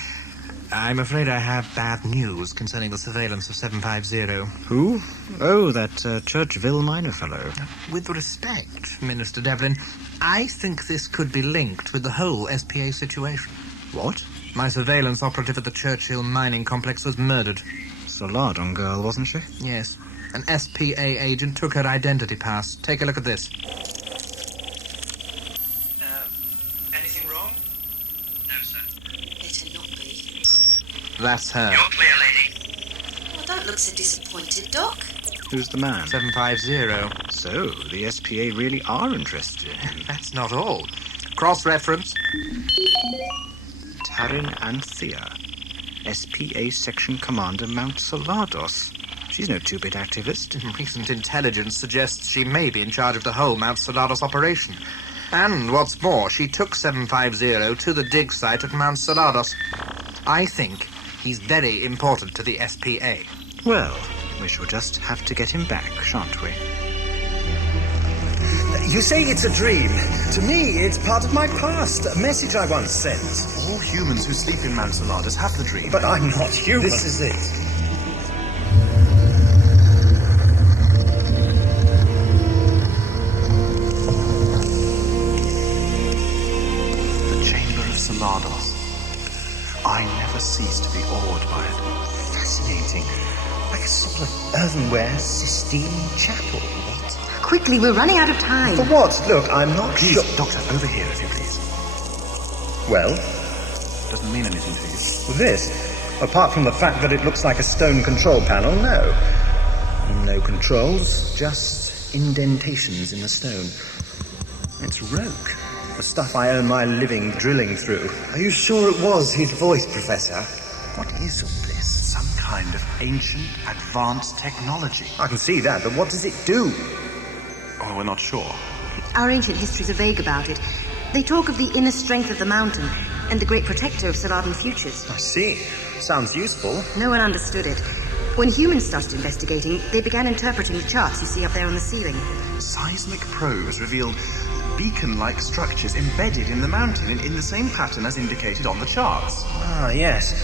I'm afraid I have bad news concerning the surveillance of 750. Who? Oh, that Churchville miner fellow. With respect, Minister Devlin, I think this could be linked with the whole SPA situation. What? My surveillance operative at the Churchill mining complex was murdered. Saladon girl, wasn't she? Yes. An SPA agent took her identity pass. Take a look at this. Anything wrong? No, sir. Better not be. That's her. You're clear, lady. Well, don't look so disappointed, Doc. Who's the man? 750. So, the SPA really are interested in him. That's not all. Cross-reference. Turin Anthea, SPA Section Commander, Mount Salados. She's no two-bit activist. Recent intelligence suggests she may be in charge of the whole Mount Salados operation. And what's more, she took 750 to the dig site at Mount Salados. I think he's very important to the SPA. Well, we shall just have to get him back, shan't we? You say it's a dream. To me, it's part of my past, a message I once sent. All humans who sleep in Mount Saladas have the dream. But I'm not human. This is it. The Chamber of Salados. I never cease to be awed by it. Fascinating. Like a sort of earthenware Sistine chapel, what? Quickly, we're running out of time. For what? Look, I'm not Please, sure... Doctor, over here, if you please. Well? Doesn't mean anything to you. This, apart from the fact that it looks like a stone control panel, no. No controls, just indentations in the stone. It's roke. The stuff I earn my living drilling through. Are you sure it was his voice, Professor? What is all this? Some kind of ancient, advanced technology. I can see that, but what does it do? Oh, we're not sure. Our ancient histories are vague about it. They talk of the inner strength of the mountain and the great protector of Saladan futures. I see. Sounds useful. No one understood it. When humans started investigating, they began interpreting the charts you see up there on the ceiling. Seismic probes revealed beacon-like structures embedded in the mountain in the same pattern as indicated on the charts. Ah, yes.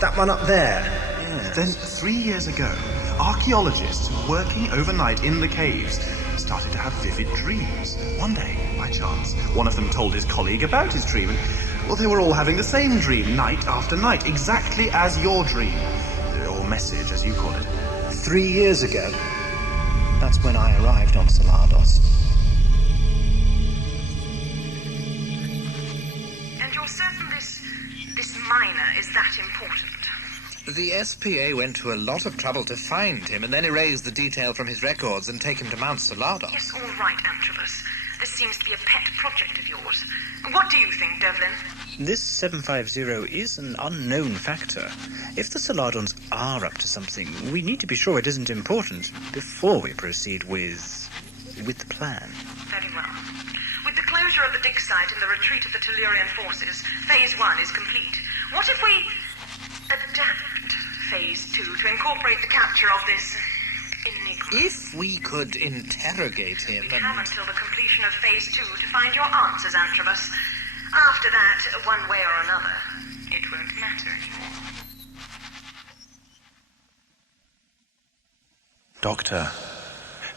That one up there. Yes. Then, 3 years ago, archaeologists working overnight in the caves started to have vivid dreams. One day, by chance, one of them told his colleague about his dream, and, well, they were all having the same dream night after night, exactly as your dream. Or message, as you call it. 3 years ago. That's when I arrived on Salados. And you're certain this miner is that important? The SPA went to a lot of trouble to find him and then erase the detail from his records and take him to Mount Salados. Yes, all right, Antrobus. This seems to be a pet project of yours. What do you think, Devlin? This 750 is an unknown factor. If the Saladons are up to something, we need to be sure it isn't important before we proceed with the plan. Very well. With the closure of the dig site and the retreat of the Tellurian forces, Phase 1 is complete. What if we adapt Phase 2 to incorporate the capture of this enigma? If we could interrogate him We have until the completion of Phase 2 to find your answers, Antrobus. After that, one way or another, it won't matter anymore. Doctor,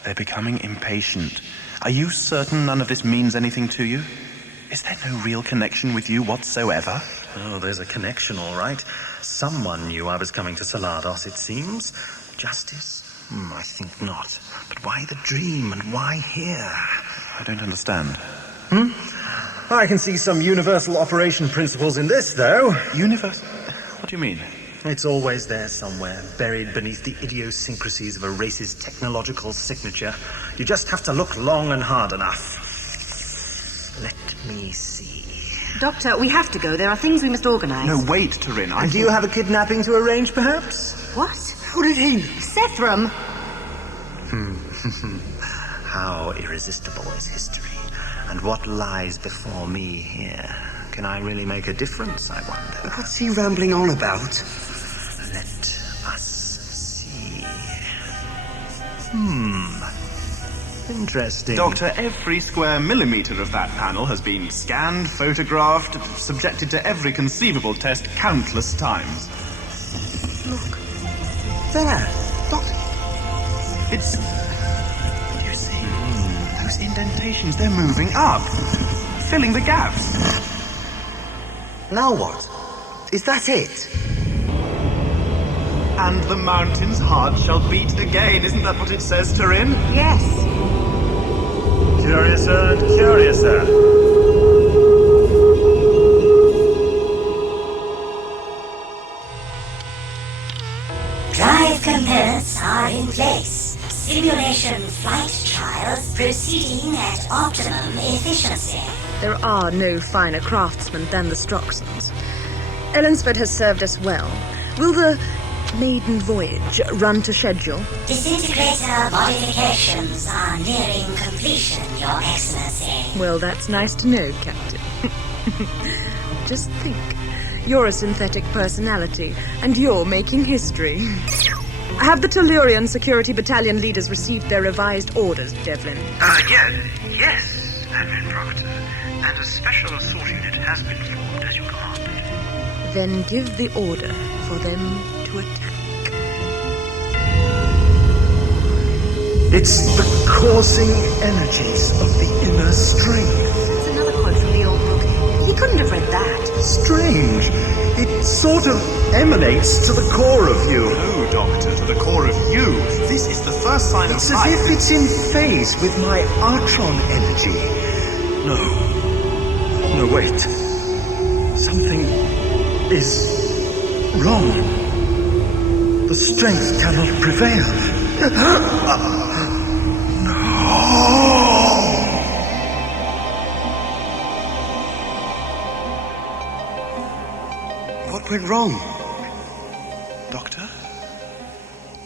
they're becoming impatient. Are you certain none of this means anything to you? Is there no real connection with you whatsoever? Oh, there's a connection, all right. Someone knew I was coming to Salados, it seems. Justyce? I think not. But why the dream, and why here? I don't understand. I can see some universal operation principles in this, though. Universal? What do you mean? It's always there somewhere, buried beneath the idiosyncrasies of a race's technological signature. You just have to look long and hard enough. Let me see. Doctor, we have to go. There are things we must organize. No, wait, Turin. And do you have a kidnapping to arrange, perhaps? What? Who did he know? Sethram! How irresistible is history? And what lies before me here? Can I really make a difference, I wonder? What's he rambling on about? Let us see. Interesting. Doctor, every square millimetre of that panel has been scanned, photographed, subjected to every conceivable test countless times. Look. There. Doctor. It's... What do you see? Those indentations, they're moving up. Filling the gaps. Now what? Is that it? And the mountain's heart shall beat again. Isn't that what it says, Turin? Yes. Curiouser and curiouser. Drive components are in place. Simulation flight trials proceeding at optimum efficiency. There are no finer craftsmen than the Stroxons. Ellensford has served us well. Will the maiden voyage run to schedule? Disintegrator modifications are nearing completion, Your Excellency. Well, that's nice to know, Captain. Just think. You're a synthetic personality, and you're making history. Have the Tellurian Security Battalion leaders received their revised orders, Devlin? Yes, Admin Proctor. And a special assault unit has been formed as you commanded. Then give the order for them to attack. It's the coursing energies of the inner strength. That's another quote from the old book. He couldn't have read that. Strange. It sort of emanates to the core of you. No, Doctor, to the core of you. This is the first sign It's of as life. if it's in phase with my Artron energy. No, wait. Something is wrong. The strength cannot prevail. What went wrong? Doctor?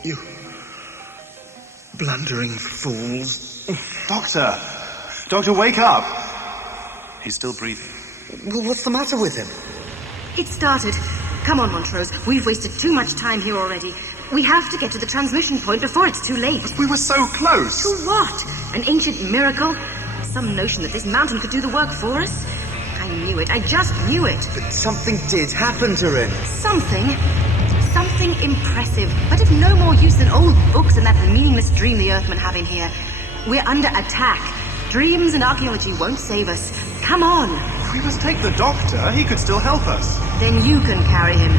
You blundering fools. Doctor! Doctor, wake up! He's still breathing. Well, what's the matter with him? It started. Come on, Montrose. We've wasted too much time here already. We have to get to the transmission point before it's too late. We were so close! To what? An ancient miracle? Some notion that this mountain could do the work for us? I knew it. I just knew it. But something did happen to him. Something impressive, but of no more use than old books and that meaningless dream the Earthmen have in here. We're under attack. Dreams and archaeology won't save us. Come on. We must take the Doctor. He could still help us. Then you can carry him.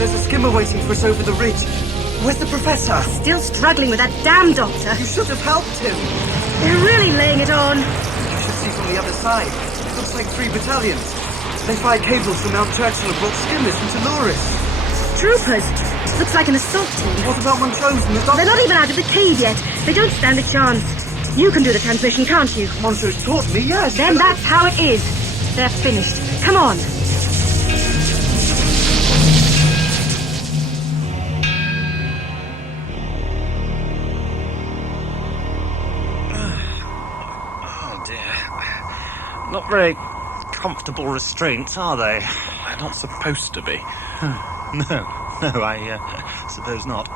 There's a skimmer waiting for us over the ridge. Where's the Professor? Still struggling with that damn Doctor. You should have helped him. They're really laying it on. You should see from the other side. It looks like 3 battalions. They fired cables from Mount Churchill and brought skimmers into Loris. Troopers. Looks like an assault team. What about Montrose and the Doctor? They're not even out of the cave yet. They don't stand a chance. You can do the transmission, can't you? Montrose taught me, yes. Then that's how it is. They're finished. Come on. Not very comfortable restraints, are they? They're not supposed to be. No, I suppose not.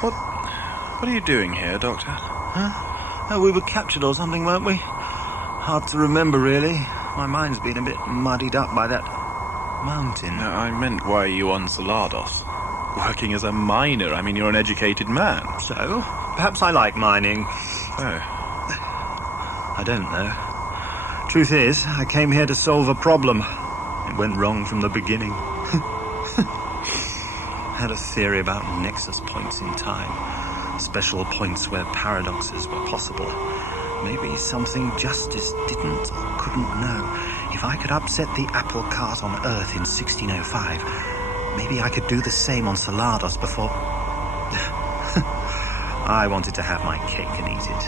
What are you doing here, Doctor? Huh? Oh, we were captured or something, weren't we? Hard to remember, really. My mind's been a bit muddied up by that mountain. No, I meant, why are you on Salados? Working as a miner. I mean, you're an educated man. So? Perhaps I like mining. Oh. I don't know. Truth is, I came here to solve a problem. It went wrong from the beginning. Had a theory about nexus points in time. Special points where paradoxes were possible. Maybe something Justyce didn't or couldn't know. If I could upset the apple cart on Earth in 1605, maybe I could do the same on Salados before... I wanted to have my cake and eat it.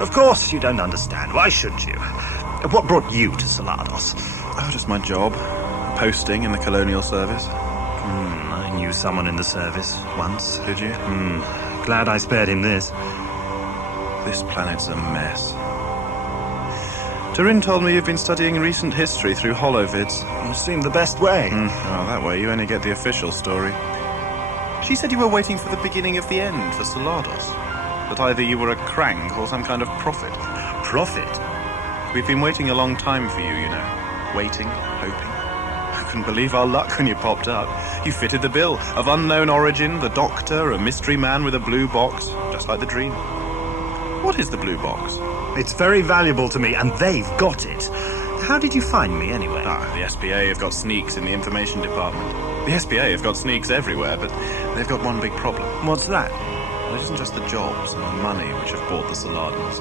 Of course you don't understand. Why should you? What brought you to Salados? Oh, just my job. Posting in the Colonial Service. I knew someone in the service once. Did you? Glad I spared him this. This planet's a mess. Turin told me you've been studying recent history through holovids. It seemed the best way. Oh, that way you only get the official story. She said you were waiting for the beginning of the end for Salados. That either you were a crank or some kind of prophet. Prophet? We've been waiting a long time for you, you know. Waiting, hoping. I couldn't believe our luck when you popped up. You fitted the bill. Of unknown origin, the Doctor, a mystery man with a blue box, just like the dream. What is the blue box? It's very valuable to me, and they've got it. How did you find me, anyway? The SPA have got sneaks in the information department. The SPA have got sneaks everywhere, but they've got one big problem. What's that? Well, it isn't just the jobs and the money which have bought the Saladins.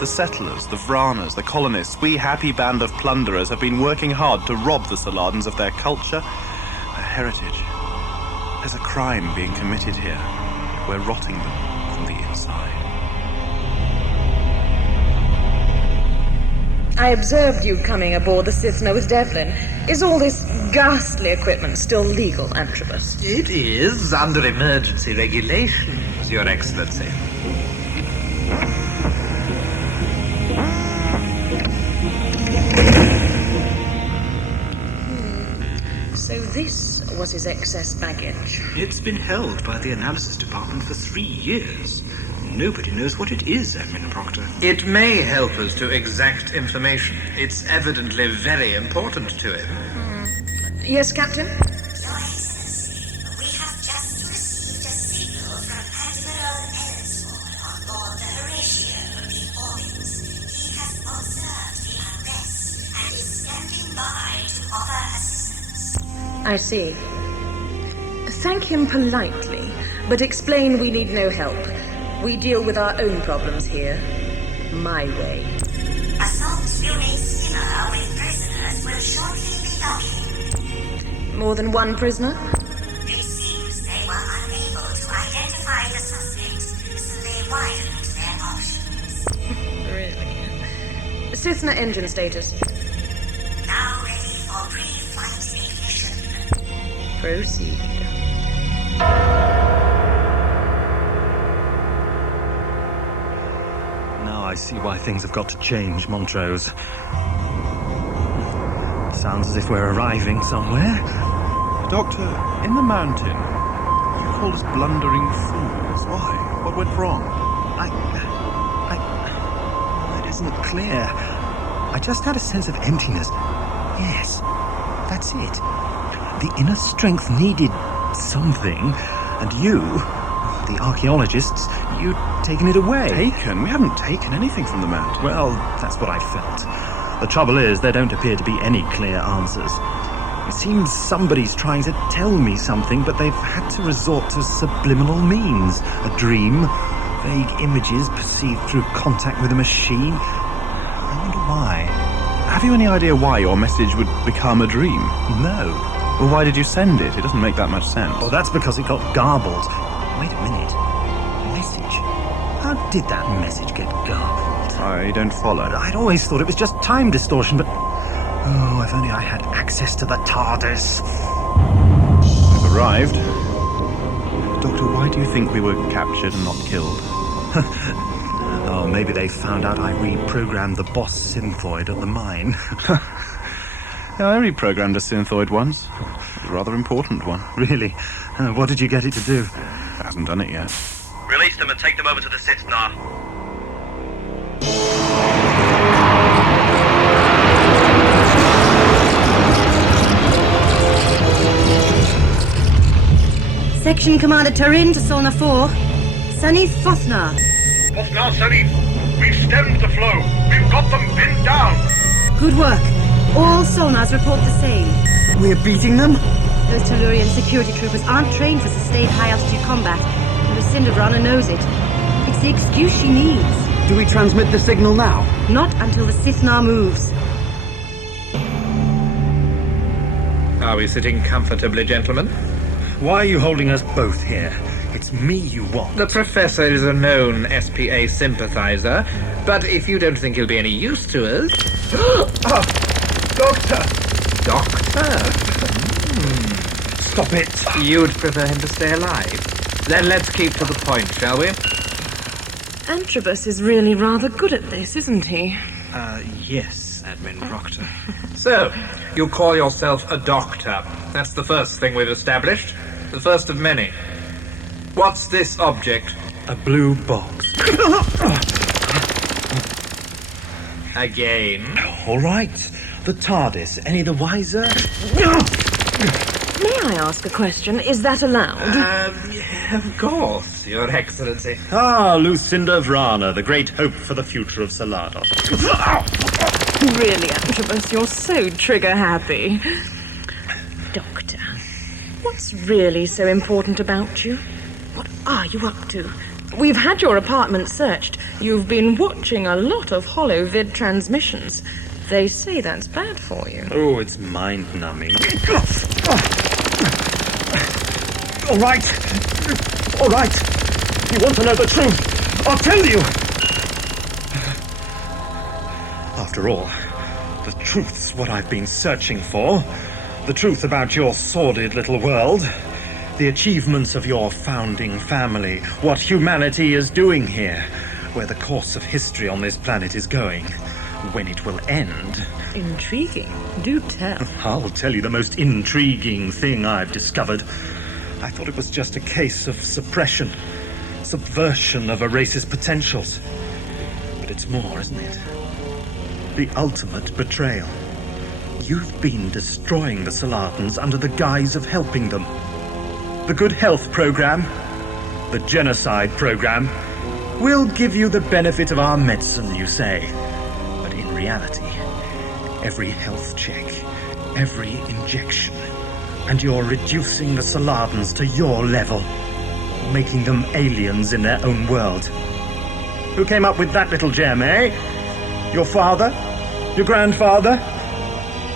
The settlers, the Vranas, the colonists, we happy band of plunderers have been working hard to rob the Saladins of their culture, their heritage. There's a crime being committed here. We're rotting them from the inside. I observed you coming aboard the Cithna with Devlin. Is all this ghastly equipment still legal, Antrobus? It is, under emergency regulations, Your Excellency. So this was his excess baggage? It's been held by the analysis department for 3 years. Nobody knows what it is, Admin Proctor. It may help us to extract information. It's evidently very important to him. Yes, Captain? Your Excellency, we have just received a signal from Admiral Ellsworth on board the Horatio of the Orbits. He has observed the unrest and is standing by to offer assistance. I see. Thank him politely, but explain we need no help. We deal with our own problems here. My way. Assault unit Simmer with prisoners will shortly be docking. More than one prisoner? It seems they were unable to identify the suspects, so they widened their options. Really? Cessna engine status. Now ready for pre-flight ignition. Proceed. Now I see why things have got to change, Montrose. Sounds as if we're arriving somewhere. Doctor, in the mountain, you called us blundering fools. Why? What went wrong? It isn't clear. I just had a sense of emptiness. Yes, that's it. The inner strength needed something, and you, the archaeologists, you'd taken it away. Taken? We haven't taken anything from the mountain. Well, that's what I felt. The trouble is, there don't appear to be any clear answers. It seems somebody's trying to tell me something, but they've had to resort to subliminal means. A dream, vague images perceived through contact with a machine. I wonder why. Have you any idea why your message would become a dream? No. Well, why did you send it? It doesn't make that much sense. Oh, that's because it got garbled. Wait a minute. Message? How did that message get garbled? I don't follow. I'd always thought it was just time distortion, but... Oh, if only I had access to the TARDIS. We've arrived. Doctor, why do you think we were captured and not killed? Oh, maybe they found out I reprogrammed the boss synthoid at the mine. Yeah, I reprogrammed a synthoid once. A rather important one. Really? What did you get it to do? It hasn't done it yet. Release them and take them over to the Cessna. Section Commander Turin to Solna 4. Sunny Fothnar. Fothnar, Sunny. We've stemmed the flow. We've got them pinned down. Good work. All Solnars report the same. We're beating them? Those Tellurian security troopers aren't trained for sustained high-altitude combat, and Lucinda Vrana knows it. It's the excuse she needs. Do we transmit the signal now? Not until the Cessna moves. Are we sitting comfortably, gentlemen? Why are you holding us both here? It's me you want. The Professor is a known SPA sympathizer, but if you don't think he'll be any use to us... Doctor! Doctor? Stop it! You'd prefer him to stay alive? Then let's keep to the point, shall we? Antrobus is really rather good at this, isn't he? Yes, Admin Proctor. So, you call yourself a doctor. That's the first thing we've established. The first of many. What's this object? A blue box. Again? All right. The TARDIS. Any the wiser? May I ask a question? Is that allowed? Of course, Your Excellency. Ah, Lucinda Vrana, the great hope for the future of Salados. Really, Antrobus, you're so trigger-happy. Doctor, what's really so important about you? What are you up to? We've had your apartment searched. You've been watching a lot of holovid transmissions. They say that's bad for you. Oh, it's mind-numbing. All right. All right. You want to know the truth? I'll tell you. After all, the truth's what I've been searching for. The truth about your sordid little world. The achievements of your founding family. What humanity is doing here. Where the course of history on this planet is going. when it will end. Intriguing. Do tell. I'll tell you the most intriguing thing I've discovered. I thought it was just a case of suppression, subversion of a race's potentials. But it's more, isn't it? The ultimate betrayal. You've been destroying the Solardans under the guise of helping them. The Good Health Program, the Genocide Program, will give you the benefit of our medicine, you say. But in reality, every health check, every injection, and you're reducing the Solardans to your level, making them aliens in their own world. Who came up with that little gem, eh? Your father? Your grandfather?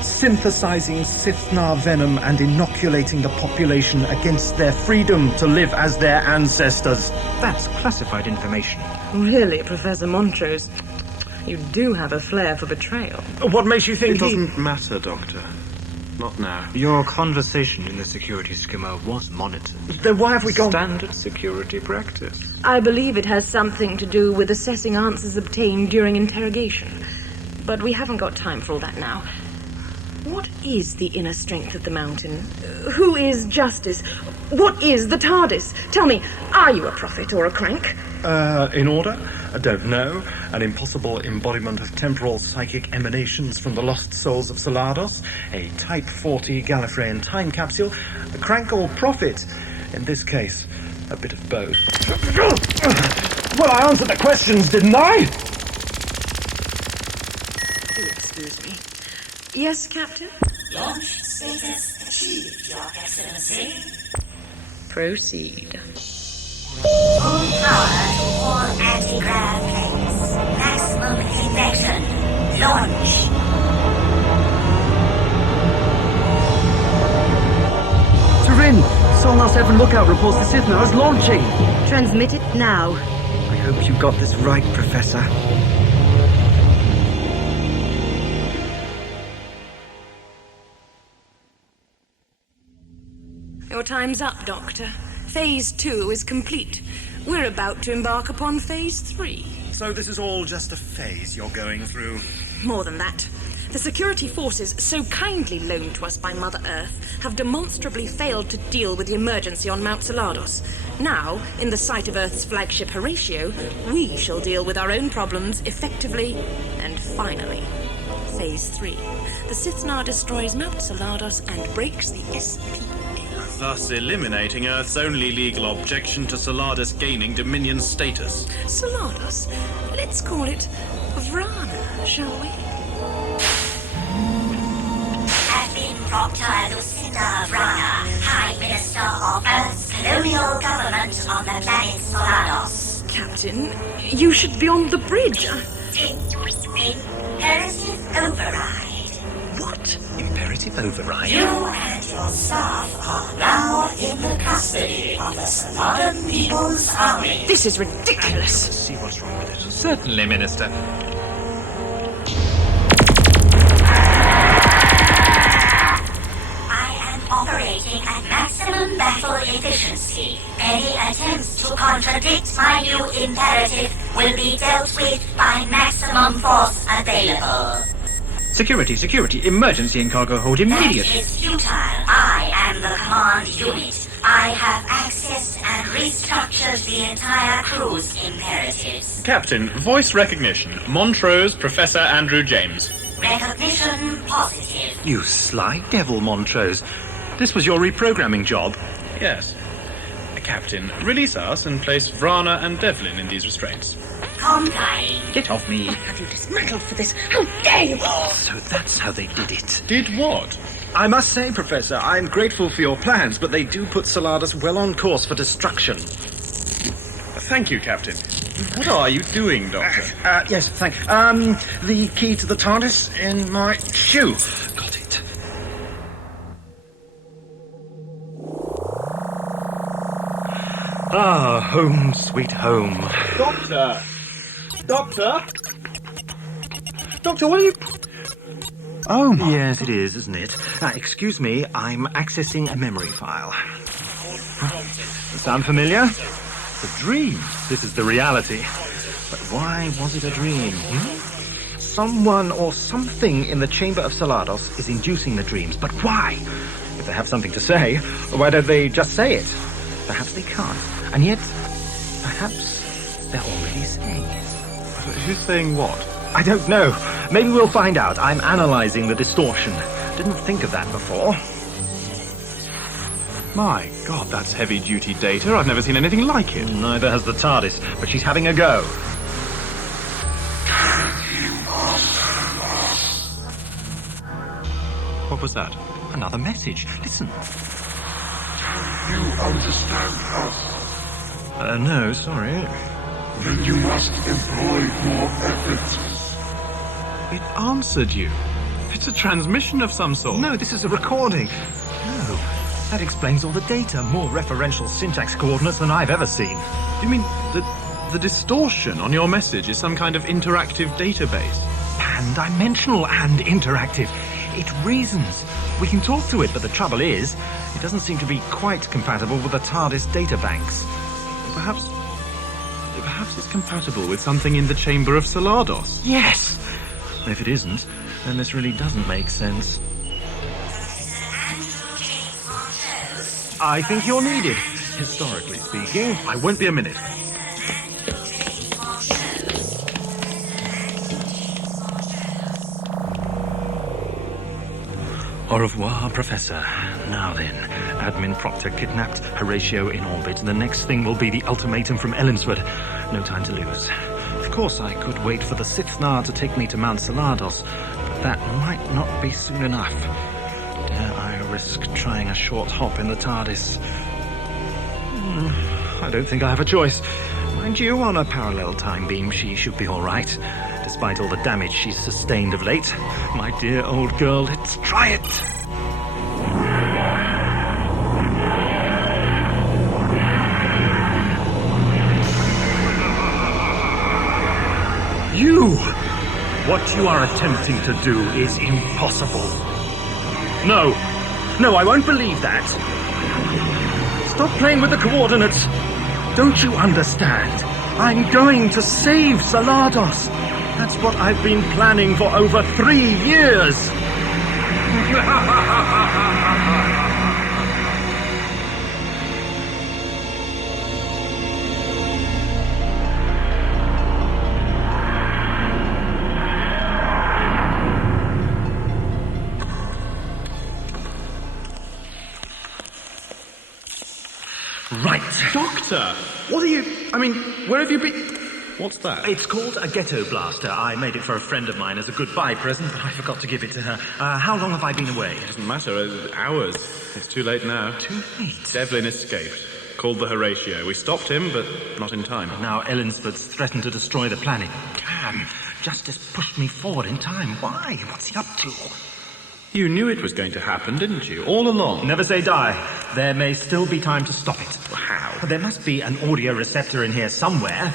Synthesizing Sithnar venom and inoculating the population against their freedom to live as their ancestors. That's classified information. Really, Professor Montrose, you do have a flair for betrayal. What makes you think It doesn't matter, Doctor. Not now. Your conversation in the security skimmer was monitored. Then why have we gone... Standard security practice. I believe it has something to do with assessing answers obtained during interrogation. But we haven't got time for all that now. What is the inner strength of the mountain? Who is Justyce? What is the TARDIS? Tell me, are you a prophet or a crank? In order? I don't know. An impossible embodiment of temporal psychic emanations from the lost souls of Solardos, a Type 40 Gallifreyan time capsule, a crank or prophet. In this case, a bit of both. Well, I answered the questions, didn't I? Excuse me. Yes, Captain? Launch status achieved, Your Excellency. Proceed. Full power to all anti-grav planes. Maximum infection. Launch. Turin! Solnar 7 lookout reports the Sithnar is launching! Transmit it now. I hope you got this right, Professor. Your time's up, Doctor. Phase 2 is complete. We're about to embark upon Phase 3. So this is all just a phase you're going through? More than that. The security forces, so kindly loaned to us by Mother Earth, have demonstrably failed to deal with the emergency on Mount Solardos. Now, in the sight of Earth's flagship Horatio, we shall deal with our own problems effectively and finally. Phase 3. The Sithnar destroys Mount Solardos and breaks the SPA. Thus eliminating Earth's only legal objection to Solardus gaining Dominion status. Solardos? Let's call it Vrana, shall we? Admin Proctor Lucinda Vrana, High Minister of Earth's colonial government on the planet Solardos. Captain, you should be on the bridge. Imperative override. What? Imperative override? You and your staff are now in the custody of the Solardan People's Army. This is ridiculous. See what's wrong with it. Certainly, Minister. I am operating at maximum battle efficiency. Any attempts to contradict my new imperative will be dealt with by maximum force available. Security, emergency in cargo hold immediately. That is futile. I am the command unit. I have accessed and restructured the entire crew's imperatives. Captain, voice recognition. Montrose, Professor Andrew James. Recognition positive. You sly devil, Montrose. This was your reprogramming job. Yes. Captain, release us and place Vrana and Devlin in these restraints. Complying. Get off me. Have you dismantled for this? How dare you! So that's how they did it. Did what? I must say, Professor, I'm grateful for your plans, but they do put Solardus well on course for destruction. Thank you, Captain. What are you doing, Doctor? Yes, thank you. The key to the TARDIS in my shoe. Got it. Ah, home sweet home. Doctor! Doctor, what are you... Oh, yes, it is, isn't it? Excuse me, I'm accessing a memory file. Sound familiar? A dream. This is the reality. But why was it a dream? Someone or something in the chamber of Salados is inducing the dreams, but why? If they have something to say, why don't they just say it? Perhaps they can't, and yet, perhaps they're already saying it. Who's saying what? I don't know. Maybe we'll find out. I'm analyzing the distortion. Didn't think of that before. My God, that's heavy-duty data. I've never seen anything like it. Neither has the TARDIS, but she's having a go. What was that? Another message. Listen. You understand us? No, sorry. Then you must employ more effort. It answered you. It's a transmission of some sort. No, this is a recording. No, that explains all the data. More referential syntax coordinates than I've ever seen. You mean the distortion on your message is some kind of interactive database? Pan-dimensional and interactive. It reasons. We can talk to it, but the trouble is, it doesn't seem to be quite compatible with the TARDIS databanks. Perhaps it's compatible with something in the chamber of Salados. Yes! If it isn't, then this really doesn't make sense. I think you're needed, historically speaking. I won't be a minute. Au revoir, Professor. Now then, Admin Proctor kidnapped, Horatio in orbit. The next thing will be the ultimatum from Ellinsford. No time to lose. Of course, I could wait for the Sithnar to take me to Mount Salados, but that might not be soon enough. Dare I risk trying a short hop in the TARDIS? I don't think I have a choice. Mind you, on a parallel time beam, she should be all right. Despite all the damage she's sustained of late. My dear old girl, let's try it! You! What you are attempting to do is impossible. No! No, I won't believe that! Stop playing with the coordinates! Don't you understand? I'm going to save Salados! That's what I've been planning for over 3 years! Right. Doctor! What are you... I mean, where have you been... What's that? It's called a ghetto blaster. I made it for a friend of mine as a goodbye present, but I forgot to give it to her. How long have I been away? It doesn't matter. Hours. It's too late now. Too late? Devlin escaped. Called the Horatio. We stopped him, but not in time. Now Ellinsford's threatened to destroy the planet. Damn. Justice pushed me forward in time. Why? What's he up to? You knew it was going to happen, didn't you? All along. Never say die. There may still be time to stop it. How? There must be an audio receptor in here somewhere.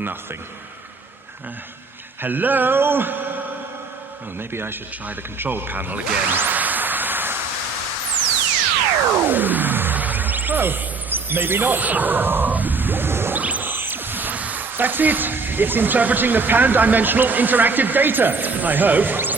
Nothing. Hello? Well, maybe I should try the control panel again. Oh, maybe not. That's it. It's interpreting the pan-dimensional interactive data, I hope.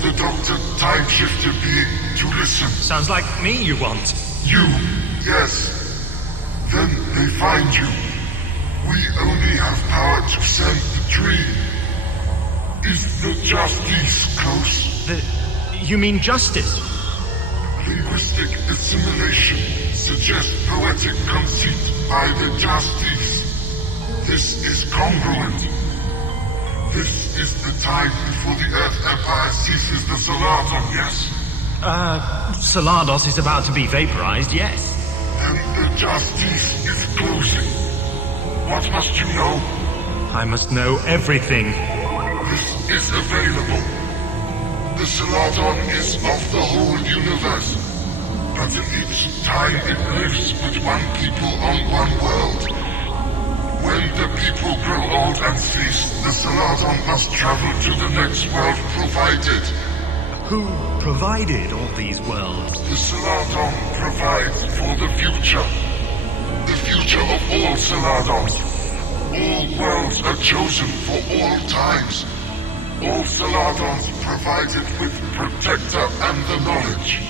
The Doctor time-shifter being to listen. Sounds like me you want. You, yes. Then they find you. We only have power to send the dream. Is the Justyce close? You mean justice? Linguistic assimilation suggests poetic conceit by the Justyce. This is congruent. This is the time before the Earth Empire seizes the Salaton, yes? Salados is about to be vaporized, yes. And the Justyce is closing. What must you know? I must know everything. This is available. The Saladon is of the whole universe. But in each time it lives with one people on one world. When the people grow old and cease, the Saladon must travel to the next world provided. Who provided all these worlds? The Saladon provides for the future. The future of all Saladons. All worlds are chosen for all times. All Saladons provided with Protector and the knowledge.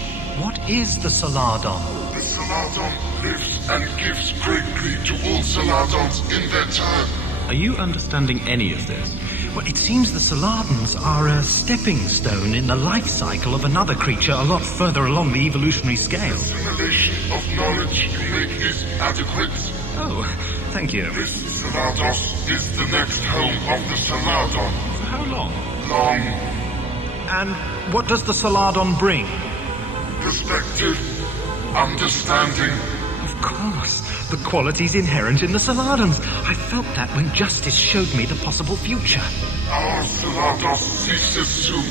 What is the Saladon? The Saladon lives and gives greatly to all Saladons in their turn. Are you understanding any of this? Well, it seems the Saladons are a stepping stone in the life cycle of another creature a lot further along the evolutionary scale. The assimilation of knowledge you make is adequate. Oh, thank you. This Salados is the next home of the Saladon. For how long? Long. And what does the Saladon bring? Perspective. Understanding. Of course. The qualities inherent in the Saladons. I felt that when Justice showed me the possible future. Our Salados ceases soon.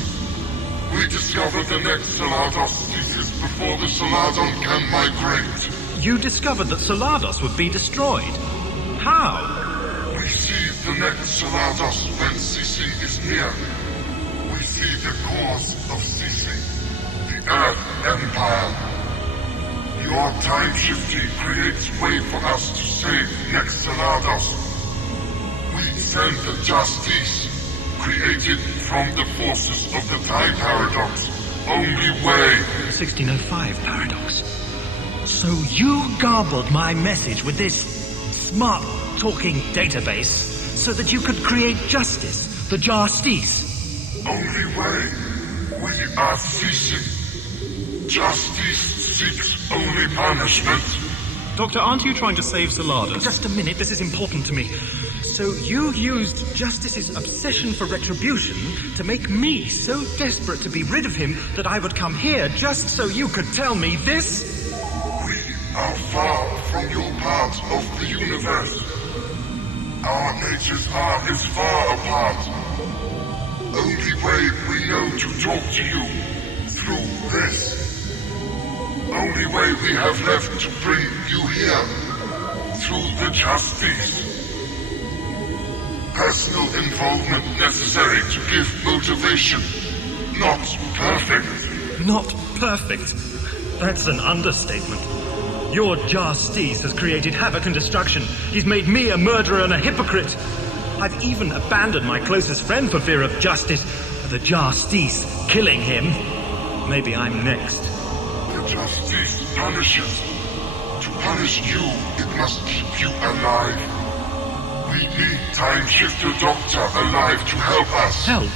We discovered the next Salados ceases before the Saladon can migrate. You discovered that Salados would be destroyed. How? We see the next Salados when ceasing is near. We see the cause of ceasing. The Earth Empire. Your time-shifting creates way for us to save next Salados. We send the Justyce, created from the forces of the time paradox. Only way. 1605 paradox. So you garbled my message with this smart talking database so that you could create Justice, the Justyce. Only way. We are ceasing. Justice seeks only punishment. Doctor, aren't you trying to save Salados? Just a minute, this is important to me. So you used Justice's obsession for retribution to make me so desperate to be rid of him that I would come here just so you could tell me this? We are far from your part of the universe. Our natures are as far apart. Only way we know to talk to you through this. Only way we have left to bring you here, through the Justyce. Personal involvement necessary to give motivation. Not perfect. Not perfect? That's an understatement. Your Justyce has created havoc and destruction. He's made me a murderer and a hypocrite. I've even abandoned my closest friend for fear of Justice. The Justyce killing him. Maybe I'm next. The Justyce punishes. To punish you, it must keep you alive. We need Time Shifter Doctor alive to help us. Help?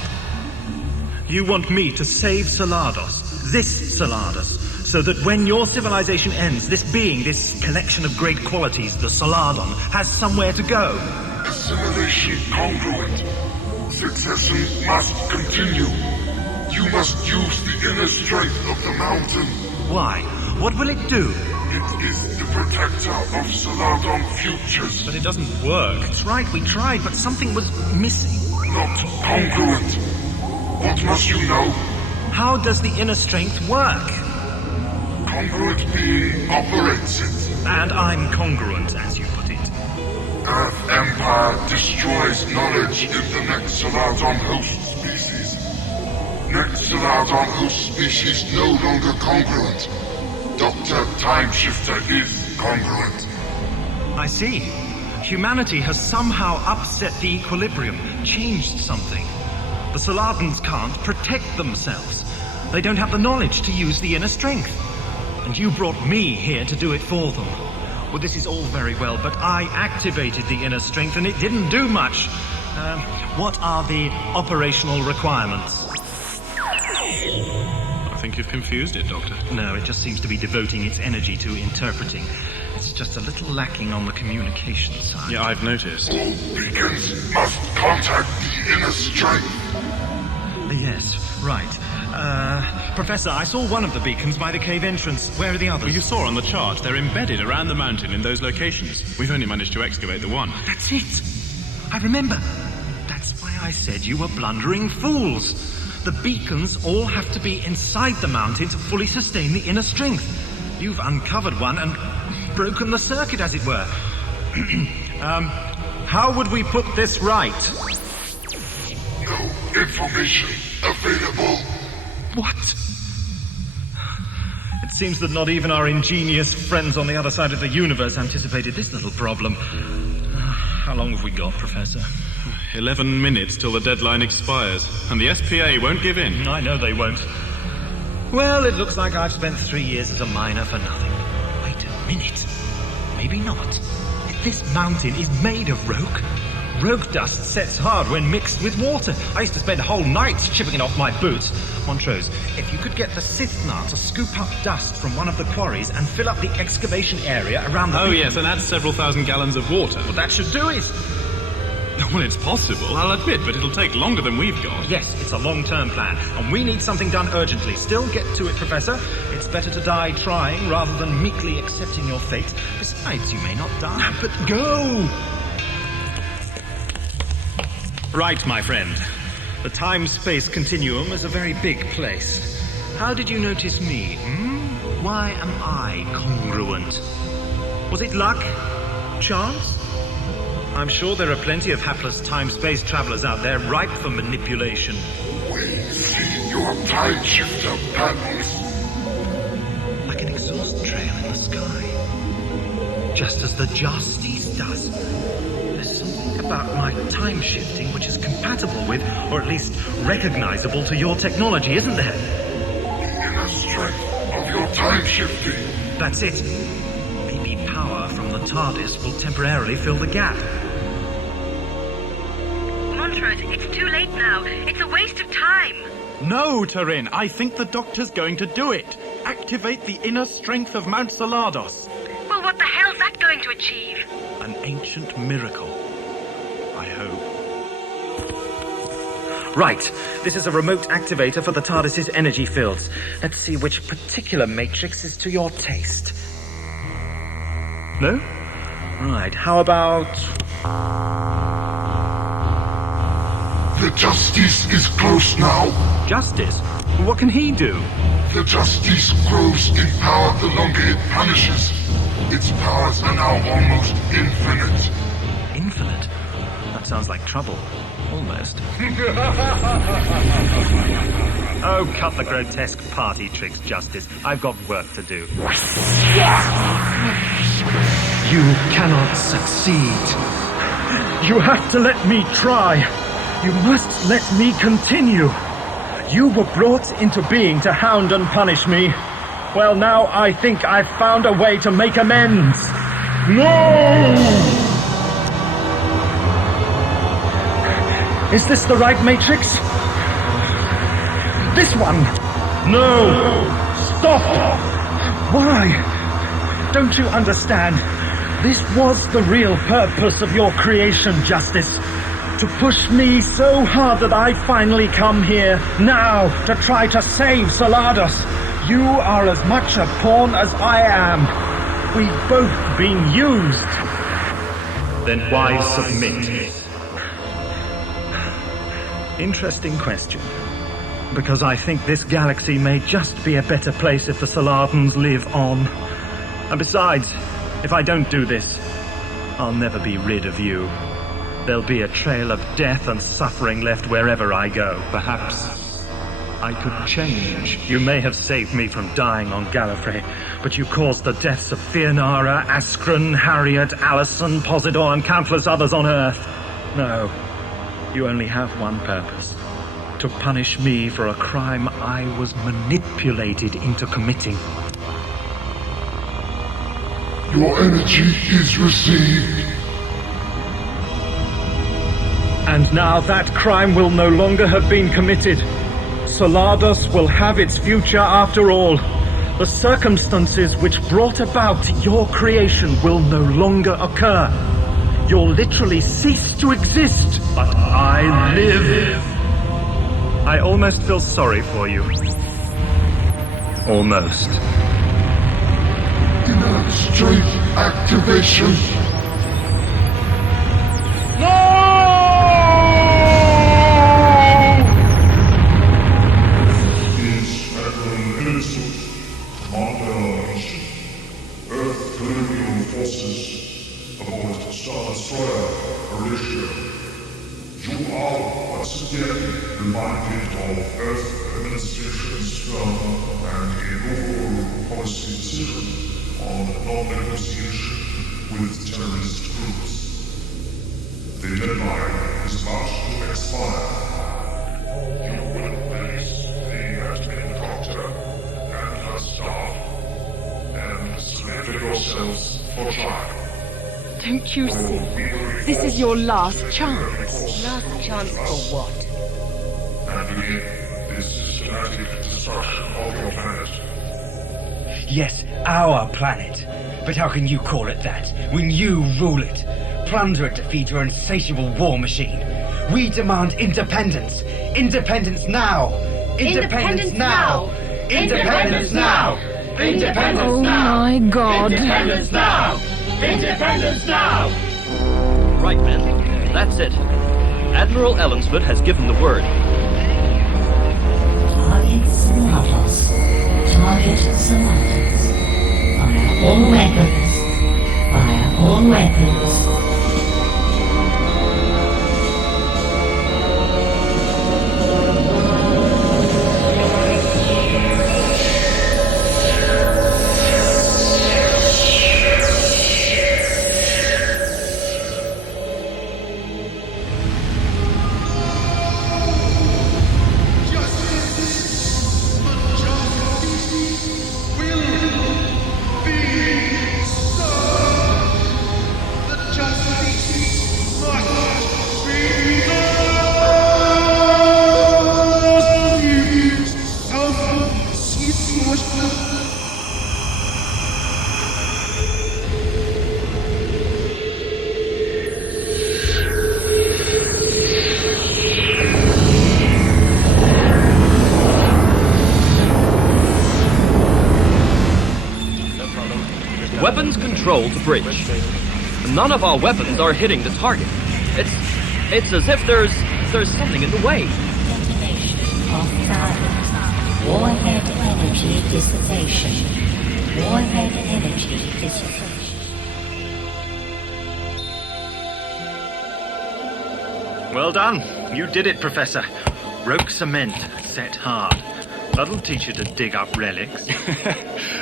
You want me to save Salados, this Salados, so that when your civilization ends, this being, this collection of great qualities, the Saladon, has somewhere to go? Assimilation congruent. Succession must continue. You must use the inner strength of the mountain. Why? What will it do? It is the protector of Saladon futures. But it doesn't work. That's right, we tried, but something was missing. Not congruent. What must you know? How does the inner strength work? Congruent being operates it. And I'm congruent, as you put it. Earth Empire destroys knowledge in the next Saladon host species. Next Saladon host species no longer congruent. Dr. Timeshifter is congruent. I see. Humanity has somehow upset the equilibrium, changed something. The Saladins can't protect themselves. They don't have the knowledge to use the inner strength. And you brought me here to do it for them. Well, this is all very well, but I activated the inner strength and it didn't do much. What are the operational requirements? I think you've confused it, Doctor. No, it just seems to be devoting its energy to interpreting. It's just a little lacking on the communication side. Yeah, I've noticed. All beacons must contact the inner strength. Yes, right. Professor, I saw one of the beacons by the cave entrance. Where are the others? Well, you saw on the chart, they're embedded around the mountain in those locations. We've only managed to excavate the one. That's it. I remember. That's why I said you were blundering fools. The beacons all have to be inside the mountain to fully sustain the inner strength. You've uncovered one and broken the circuit, as it were. How would we put this right? No information available. What? It seems that not even our ingenious friends on the other side of the universe anticipated this little problem. How long have we got, Professor? 11 minutes till the deadline expires, and the SPA won't give in. I know they won't. Well, it looks like I've spent 3 years as a miner for nothing. Wait a minute. Maybe not. This mountain is made of roke. Roke dust sets hard when mixed with water. I used to spend whole nights chipping it off my boots. Montrose, if you could get the Sithnar to scoop up dust from one of the quarries and fill up the excavation area around the... Oh, yes, and add several thousand gallons of water. Well, that should do it. Well, it's possible, I'll admit, but it'll take longer than we've got. Yes, it's a long-term plan, and we need something done urgently. Still get to it, Professor. It's better to die trying rather than meekly accepting your fate. Besides, you may not die. But go! Right, my friend. The time-space continuum is a very big place. How did you notice me, Why am I congruent? Was it luck? Chance? I'm sure there are plenty of hapless time-space travelers out there ripe for manipulation. We see your time shifter panels. Like an exhaust trail in the sky. Just as the Justyce does. There's something about my time shifting which is compatible with, or at least recognizable to your technology, isn't there? The inner strength of your time shifting. That's it. Maybe power from the TARDIS will temporarily fill the gap. Montrose, it's too late now. It's a waste of time. No, Turin, I think the Doctor's going to do it. Activate the inner strength of Mount Salados. Well, what the hell's that going to achieve? An ancient miracle. I hope. Right, this is a remote activator for the TARDIS's energy fields. Let's see which particular matrix is to your taste. No? Right, how about... The Justyce is close now. Justyce? What can he do? The Justyce grows in power the longer it punishes. Its powers are now almost infinite. Infinite? That sounds like trouble. Almost. Oh, cut the grotesque party tricks, Justyce. I've got work to do. You cannot succeed. You have to let me try. You must let me continue. You were brought into being to hound and punish me. Well, now I think I've found a way to make amends. No! Is this the right matrix? This one? No! Stop! Why? Don't you understand? This was the real purpose of your creation, Justyce. To push me so hard that I finally come here, now, to try to save Salados. You are as much a pawn as I am. We've both been used. Then why submit? Interesting question. Because I think this galaxy may just be a better place if the Saladins live on. And besides, if I don't do this, I'll never be rid of you. There'll be a trail of death and suffering left wherever I go. Perhaps I could change. You may have saved me from dying on Gallifrey, but you caused the deaths of Fianara, Askren, Harriet, Allison, Posidor, and countless others on Earth. No, you only have one purpose. To punish me for a crime I was manipulated into committing. Your energy is received. And now that crime will no longer have been committed. Salados will have its future after all. The circumstances which brought about your creation will no longer occur. You'll literally cease to exist, but I live. I almost feel sorry for you. Almost. Demonstrate activation. Is Admiral Innocent, Commander of Mission, Earth colonial forces aboard Star Destroyer Horatio. You are once again reminded of Earth administration's firm and immovable policy decision on non-negotiation with terrorist groups. The deadline is about to expire. You will release the admin doctor and her staff and surrender yourselves for trial. Don't you see? This is your last chance. Last chance for what? And begin this systematic destruction of your planet. Yes, our planet. But how can you call it that when you rule it? Plunder it to feed your insatiable war machine. We demand independence. Independence now. Independence now. Independence now. Independence now. Oh my God. Independence now. Independence now. Right, men. That's it. Admiral Ellensford has given the word. Target Montrose. Target Montrose. Fire all weapons. Fire all weapons. Weapons control to Briggs. None of our weapons are hitting the target. It's as if there's something in the way. Detonation of target. Warhead energy dissipation. Warhead energy dissipation. Well done. You did it, Professor. Broke cement, set hard. That'll teach you to dig up relics.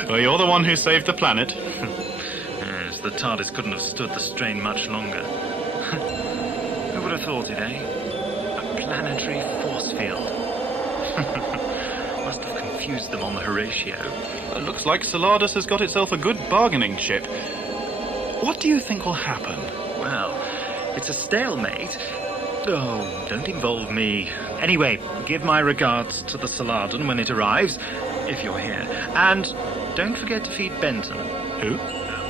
Well, you're the one who saved the planet. Yes, the TARDIS couldn't have stood the strain much longer. Who would have thought it, eh? A planetary force field. Must have confused them on the Horatio. It looks like Saladus has got itself a good bargaining chip. What do you think will happen? Well, it's a stalemate. Oh, don't involve me. Anyway, give my regards to the Saladin when it arrives, if you're here. And don't forget to feed Benton. Who?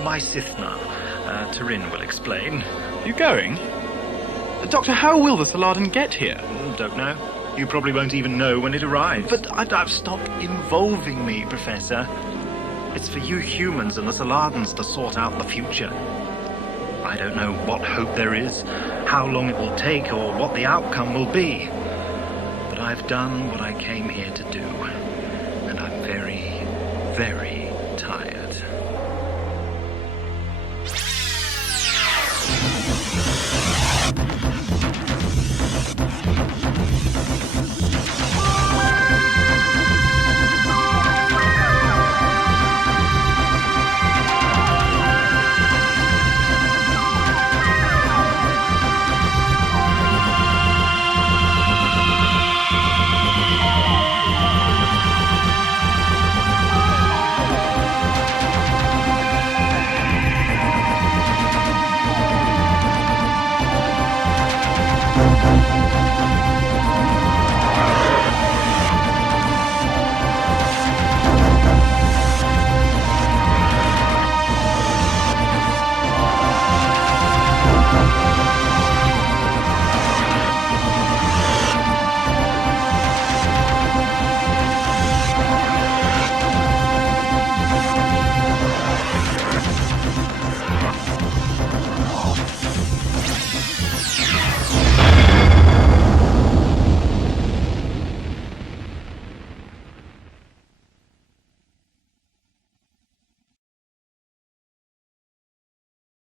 My Sithna. Turin will explain. You going? Doctor, how will the Saladin get here? Don't know. You probably won't even know when it arrives. But I've stopped involving me, Professor. It's for you humans and the Saladins to sort out the future. I don't know what hope there is, how long it will take, or what the outcome will be. But I've done what I came here to do, and I'm very, very tired.